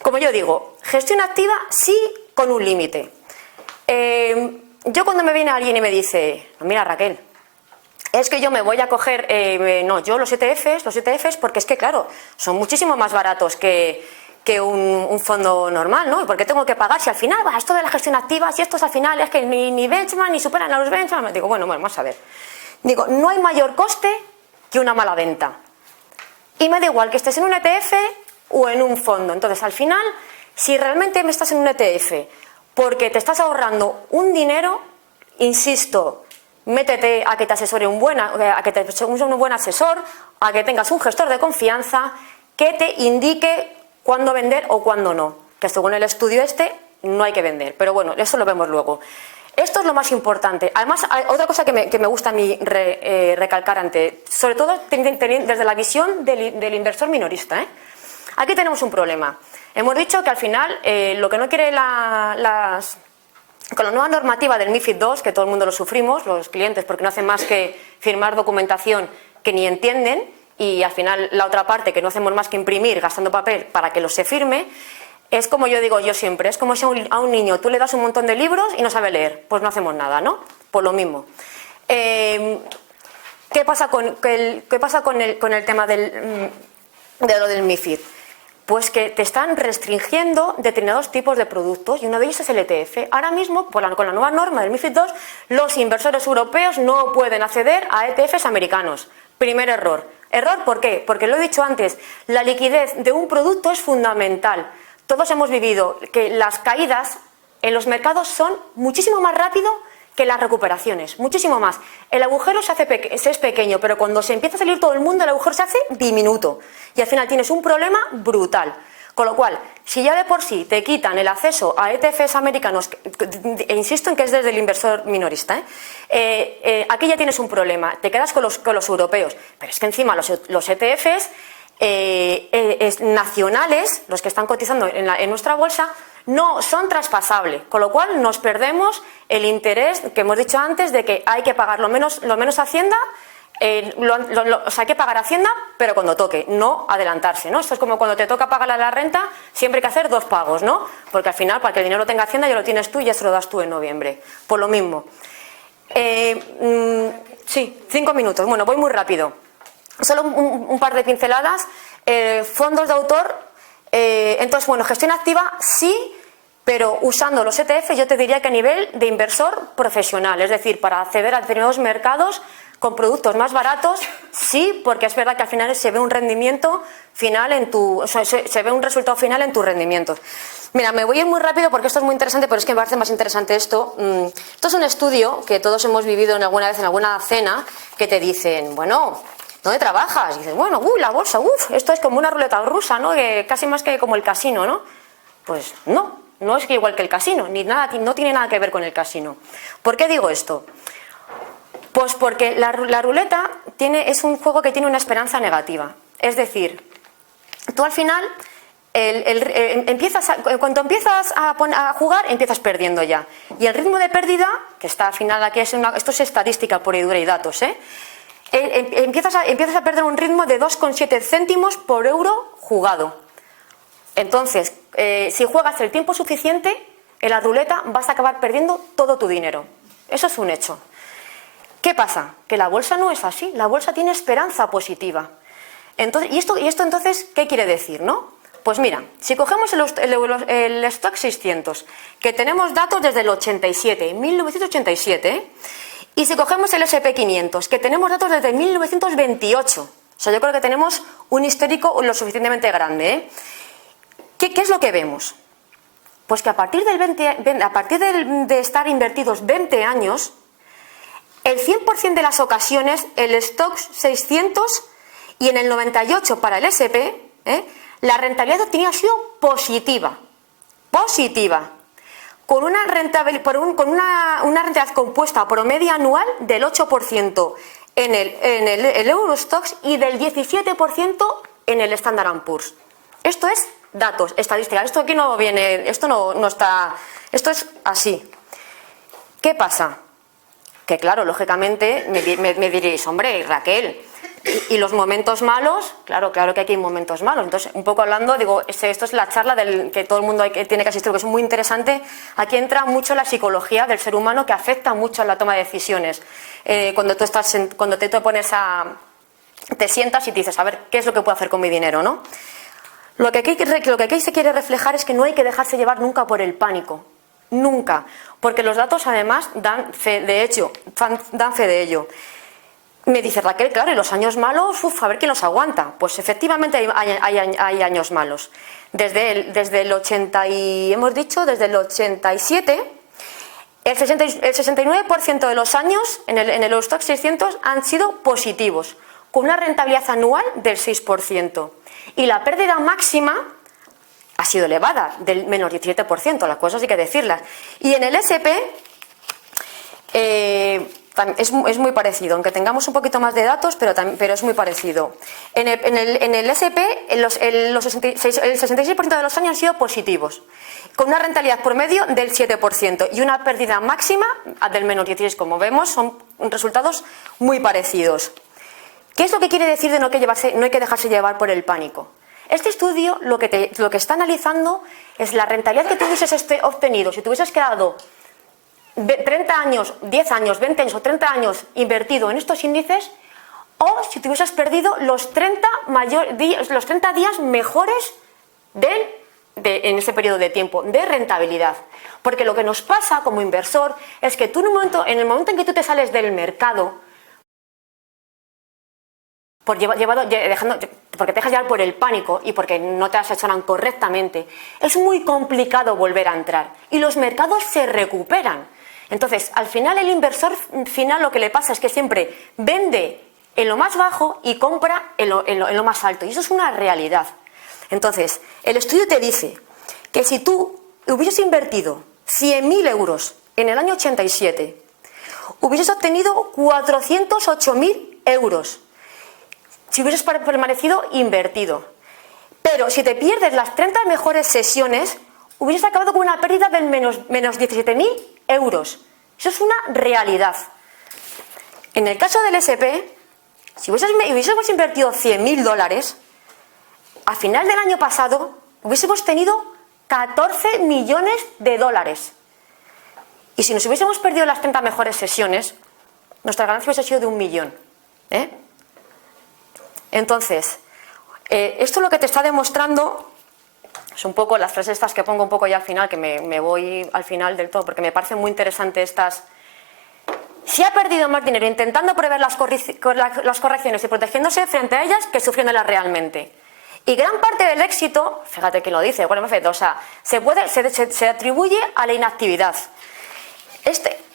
Como yo digo, gestión activa sí con un límite. Yo cuando me viene alguien y me dice, mira Raquel, es que yo me voy a coger, yo los ETFs, porque es que claro, son muchísimo más baratos que un fondo normal, ¿no? ¿Y por qué tengo que pagar si al final, esto de la gestión activa, si esto es al final, es que ni benchmark, ni superan a los benchmark? Digo, bueno, vamos a ver. Digo, no hay mayor coste que una mala venta. Y me da igual que estés en un ETF o en un fondo. Entonces, al final, si realmente me estás en un ETF porque te estás ahorrando un dinero, insisto, métete a que te asesore un buen asesor, a que tengas un gestor de confianza que te indique cuándo vender o cuándo no. Que según el estudio no hay que vender. Pero bueno, eso lo vemos luego. Esto es lo más importante. Además, hay otra cosa que me gusta a mí recalcar sobre todo desde la visión del inversor minorista. Aquí tenemos un problema. Hemos dicho que al final lo que no quiere con la nueva normativa del MiFID II, que todo el mundo lo sufrimos, los clientes, porque no hacen más que firmar documentación que ni entienden, y al final la otra parte, que no hacemos más que imprimir gastando papel para que lo se firme, es como yo digo yo siempre, es como si a un niño tú le das un montón de libros y no sabe leer, pues no hacemos nada, ¿no? Por lo mismo. ¿Qué pasa con el tema de lo del MiFID? Pues que te están restringiendo determinados tipos de productos y uno de ellos es el ETF. Ahora mismo, con la nueva norma del MiFID II, los inversores europeos no pueden acceder a ETFs americanos. Primer error. ¿Error por qué? Porque lo he dicho antes, la liquidez de un producto es fundamental. Todos hemos vivido que las caídas en los mercados son muchísimo más rápido que las recuperaciones, muchísimo más. El agujero es pequeño, pero cuando se empieza a salir todo el mundo, el agujero se hace diminuto y al final tienes un problema brutal. Con lo cual, si ya de por sí te quitan el acceso a ETFs americanos, e insisto en que es desde el inversor minorista, aquí ya tienes un problema, te quedas con los europeos, pero es que encima los ETFs nacionales, los que están cotizando en nuestra bolsa, no son traspasables, con lo cual nos perdemos el interés que hemos dicho antes de que hay que pagar lo menos Hacienda, o sea, hay que pagar Hacienda, pero cuando toque, no adelantarse, ¿no? Esto es como cuando te toca pagar la renta, siempre hay que hacer 2 pagos, ¿no? Porque al final, para que el dinero tenga Hacienda, ya lo tienes tú y ya se lo das tú en noviembre. Por lo mismo. Sí, 5 minutos. Bueno, voy muy rápido. Solo un par de pinceladas. Fondos de autor. Entonces, bueno, gestión activa sí, pero usando los ETF yo te diría que a nivel de inversor profesional, es decir, para acceder a determinados mercados con productos más baratos, sí, porque es verdad que al final se ve un rendimiento final se ve un resultado final en tus rendimientos. Mira, me voy a ir muy rápido porque esto es muy interesante, pero es que me parece más interesante esto. Esto es un estudio que todos hemos vivido alguna vez en alguna cena, que te dicen, bueno, ¿dónde trabajas? Y dices, bueno, la bolsa, esto es como una ruleta rusa, ¿no? Casi más que como el casino, ¿no? Pues no es que igual que el casino, no tiene nada que ver con el casino. ¿Por qué digo esto? Pues porque la ruleta es un juego que tiene una esperanza negativa. Es decir, tú al final, cuando empiezas a jugar, empiezas perdiendo ya. Y el ritmo de pérdida, que está al final aquí, esto es estadística pura y dura y datos, empiezas a perder un ritmo de 2,7 céntimos por euro jugado. Entonces, si juegas el tiempo suficiente en la ruleta, vas a acabar perdiendo todo tu dinero. Eso es un hecho. ¿Qué pasa? Que la bolsa no es así. La bolsa tiene esperanza positiva. Entonces, ¿y esto entonces qué quiere decir, no? Pues mira, si cogemos el stock 600, que tenemos datos desde el 87, 1987, y si cogemos el S&P 500, que tenemos datos desde 1928, o sea, yo creo que tenemos un histórico lo suficientemente grande, ¿Qué es lo que vemos? Pues que a partir de estar invertidos 20 años, el 100% de las ocasiones, el stock 600 y en el 98 para el S&P, la rentabilidad obtenida ha sido positiva, con una rentabilidad compuesta promedio anual del 8% en el Eurostoxx y del 17% en el Standard & Poor's. Esto es datos, estadística. Esto aquí no viene, esto no está, esto es así. ¿Qué pasa? Que claro, lógicamente me diréis, hombre, Raquel, Y los momentos malos, claro que aquí hay momentos malos. Entonces, un poco hablando, digo, esto es la charla que todo el mundo tiene que asistir, que es muy interesante. Aquí entra mucho la psicología del ser humano, que afecta mucho a la toma de decisiones. Cuando te sientas y te dices, a ver, ¿qué es lo que puedo hacer con mi dinero, ¿no? Lo que aquí se quiere reflejar es que no hay que dejarse llevar nunca por el pánico. Nunca. Porque los datos, además, dan fe de ello. Me dice Raquel, claro, y los años malos, a ver quién los aguanta. Pues efectivamente hay años malos. Desde el 87, el 69% de los años en el Eurostoxx 600 han sido positivos, con una rentabilidad anual del 6%. Y la pérdida máxima ha sido elevada, del menos 17%, las cosas hay que decirlas. Y en el S&P es muy parecido, aunque tengamos un poquito más de datos, pero es muy parecido. En el S&P el 66% de los años han sido positivos, con una rentabilidad promedio del 7% y una pérdida máxima del menos 16%. Como vemos, son resultados muy parecidos. ¿Qué es lo que quiere decir de no hay que dejarse llevar por el pánico? Este estudio lo que está analizando es la rentabilidad que tú hubieses obtenido si te hubieses quedado 30 años, 10 años, 20 años o 30 años invertido en estos índices, o si te hubieses perdido los 30 días mejores en ese periodo de tiempo de rentabilidad. Porque lo que nos pasa como inversor es que tú en el momento en que tú te sales del mercado, porque te dejas llevar por el pánico y porque no te asesoran correctamente, es muy complicado volver a entrar y los mercados se recuperan. Entonces, al final el inversor final lo que le pasa es que siempre vende en lo más bajo y compra en lo más alto, y eso es una realidad. Entonces, el estudio te dice que si tú hubieses invertido 100.000 euros en el año 87, hubieses obtenido 408.000 euros. Si hubieses permanecido invertido. Pero si te pierdes las 30 mejores sesiones, hubieses acabado con una pérdida del menos 17.000 euros. Eso es una realidad. En el caso del S&P, si hubiésemos invertido $100.000, a final del año pasado hubiésemos tenido 14 millones de dólares. Y si nos hubiésemos perdido las 30 mejores sesiones, nuestra ganancia hubiese sido de 1 millón. Entonces, esto lo que te está demostrando es un poco las frases estas que pongo un poco ya al final, que me voy al final del todo porque me parecen muy interesantes estas. Si ha perdido más dinero intentando prever las correcciones y protegiéndose frente a ellas que sufriéndolas realmente. Y gran parte del éxito, fíjate que lo dice Warren Buffett, o sea, se atribuye a la inactividad.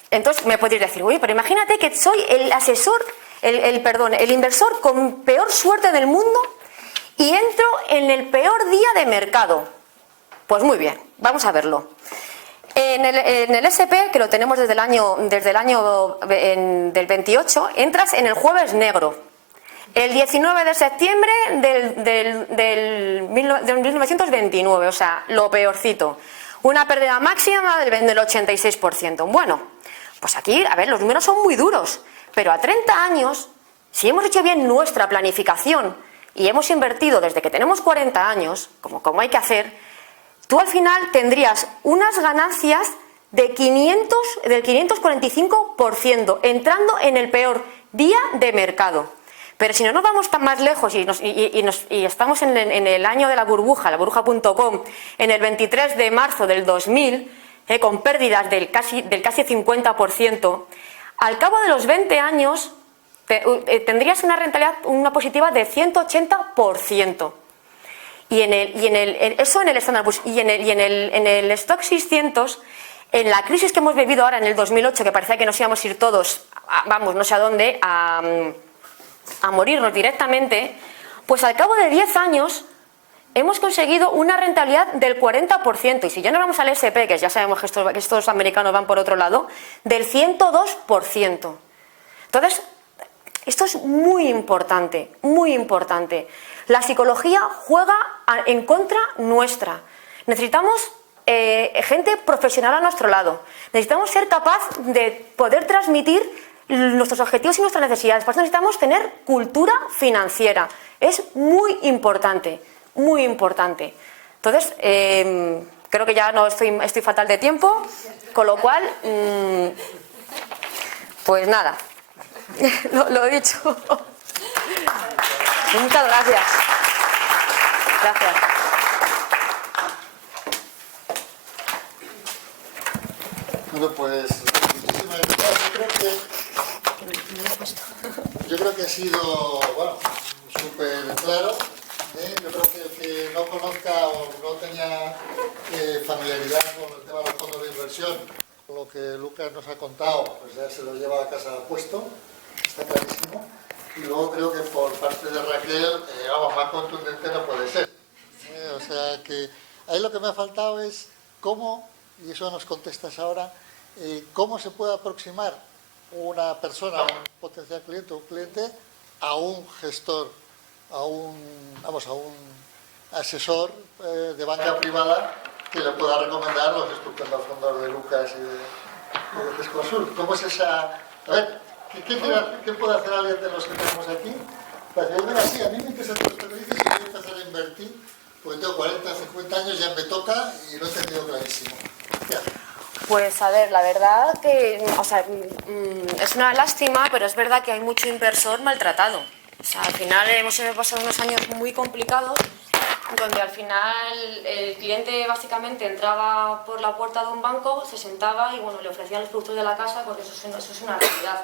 Entonces me podéis decir, uy, pero imagínate que soy el inversor con peor suerte del mundo y entro en el peor día de mercado. Pues muy bien, vamos a verlo. En el S&P, que lo tenemos desde el año del 28, entras en el jueves negro. El 19 de septiembre del 1929, o sea, lo peorcito. Una pérdida máxima del 86%. Bueno, pues aquí, a ver, los números son muy duros. Pero a 30 años, si hemos hecho bien nuestra planificación y hemos invertido desde que tenemos 40 años, como hay que hacer, tú al final tendrías unas ganancias del 545% entrando en el peor día de mercado. Pero si no nos vamos tan más lejos y estamos en el año de la burbuja.com, en el 23 de marzo del 2000, con pérdidas del casi 50%, al cabo de los 20 años tendrías una rentabilidad, una positiva de 180%. Y en el Standard Poor's y en el Stock 600, en la crisis que hemos vivido ahora en el 2008, que parecía que nos íbamos a ir todos, no sé a dónde, a morirnos directamente, pues al cabo de 10 años hemos conseguido una rentabilidad del 40%, y si ya no vamos al S&P, que ya sabemos que estos americanos van por otro lado, del 102%. Entonces, esto es muy importante, muy importante. La psicología juega en contra nuestra. Necesitamos gente profesional a nuestro lado. Necesitamos ser capaz de poder transmitir nuestros objetivos y nuestras necesidades. Por eso necesitamos tener cultura financiera. Es muy importante, muy importante. Entonces, creo que ya no estoy fatal de tiempo, con lo cual, pues nada, lo he dicho. Muchas gracias. Gracias. Bueno, pues muchísimas gracias. Yo creo que ha sido, bueno, súper claro. Yo creo que el que no conozca o no tenía familiaridad con el tema de los fondos de inversión, con lo que Lucas nos ha contado, pues ya se lo lleva a casa puesto, está clarísimo. Y luego creo que por parte de Raquel, vamos, más contundente no puede ser. O sea que ahí lo que me ha faltado es cómo, y eso nos contestas ahora, cómo se puede aproximar una persona, un potencial cliente o un cliente, a un gestor, a un asesor de banca privada que le pueda recomendar los estupendos fondos de Lucas y de Gesconsul. ¿Cómo es esa...? A ver, ¿qué puede hacer alguien de los que tenemos aquí? Para decir, mira, sí, a mí me interesa todo esto que dices y voy a empezar a invertir, porque tengo 40, 50 años, ya me toca y lo he entendido clarísimo. ¿Qué hace? Pues a ver, la verdad que, o sea, es una lástima, pero es verdad que hay mucho inversor maltratado. O sea, al final hemos pasado unos años muy complicados, donde al final el cliente básicamente entraba por la puerta de un banco, se sentaba y bueno, le ofrecían los productos de la casa, porque eso es una realidad.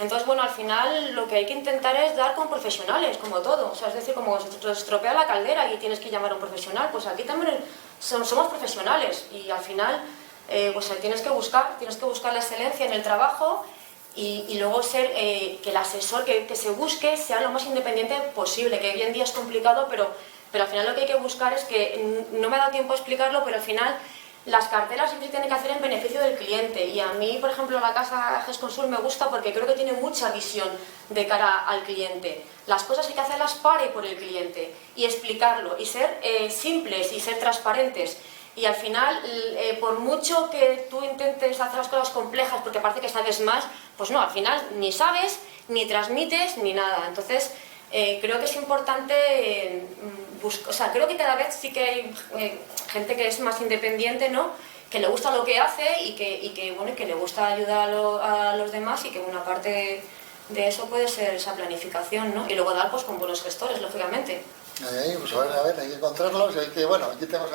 Entonces, bueno, al final lo que hay que intentar es dar con profesionales, como todo. O sea, es decir, como se te estropea la caldera y tienes que llamar a un profesional, pues aquí también somos profesionales y al final pues tienes que buscar la excelencia en el trabajo y luego ser que el asesor que se busque sea lo más independiente posible, que hoy en día es complicado, pero al final lo que hay que buscar es que, no me ha dado tiempo a explicarlo, pero al final las carteras siempre se tienen que hacer en beneficio del cliente y a mí, por ejemplo, la casa Gesconsul me gusta porque creo que tiene mucha visión de cara al cliente. Las cosas hay que hacerlas para y por el cliente y explicarlo y ser simples y ser transparentes. Y al final, por mucho que tú intentes hacer las cosas complejas porque parece que sabes más, pues no, al final ni sabes, ni transmites, ni nada. Entonces, creo que es importante buscar, o sea, creo que cada vez sí que hay gente que es más independiente, ¿no? Que le gusta lo que hace y que le gusta ayudar a los demás y que una parte de eso puede ser esa planificación, ¿no? Y luego dar pues con buenos gestores, lógicamente. Pues a ver, hay que encontrarlos y hay que, bueno, aquí tenemos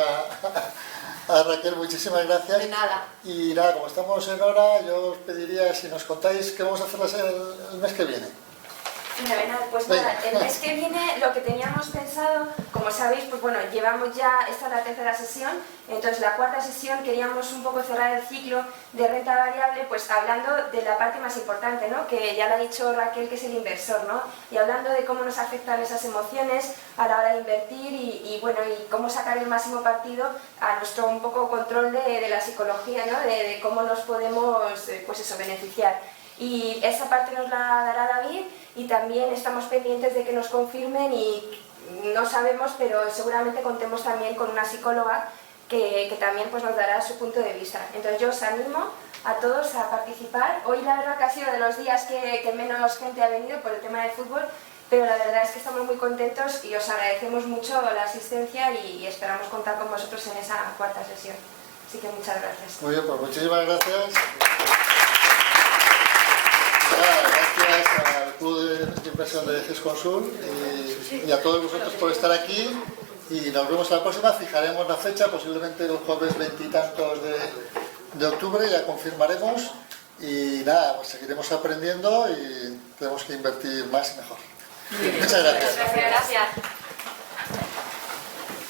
a Raquel, muchísimas gracias. De nada. Y nada, como estamos en hora, yo os pediría si nos contáis qué vamos a hacer el mes que viene. Pues nada, el mes que viene lo que teníamos pensado, como sabéis, pues bueno, llevamos ya, esta es la tercera sesión, entonces la cuarta sesión queríamos un poco cerrar el ciclo de renta variable, pues hablando de la parte más importante, ¿no? Que ya lo ha dicho Raquel, que es el inversor, ¿no? Y hablando de cómo nos afectan esas emociones a la hora de invertir y bueno, y cómo sacar el máximo partido a nuestro un poco control de la psicología, ¿no? De cómo nos podemos, pues eso, beneficiar. Y esa parte nos la dará David y también estamos pendientes de que nos confirmen y no sabemos, pero seguramente contemos también con una psicóloga que también pues, nos dará su punto de vista. Entonces yo os animo a todos a participar. Hoy la verdad que ha sido de los días que menos gente ha venido por el tema del fútbol, pero la verdad es que estamos muy contentos y os agradecemos mucho la asistencia y esperamos contar con vosotros en esa cuarta sesión. Así que muchas gracias. Muy bien, pues muchísimas gracias. Gracias al Club de Inversión de Gesconsul y a todos vosotros por estar aquí y nos vemos a la próxima. Fijaremos la fecha, posiblemente el jueves 20 y tantos de octubre, ya confirmaremos y nada, pues seguiremos aprendiendo y tenemos que invertir más y mejor. Muchas gracias. Gracias.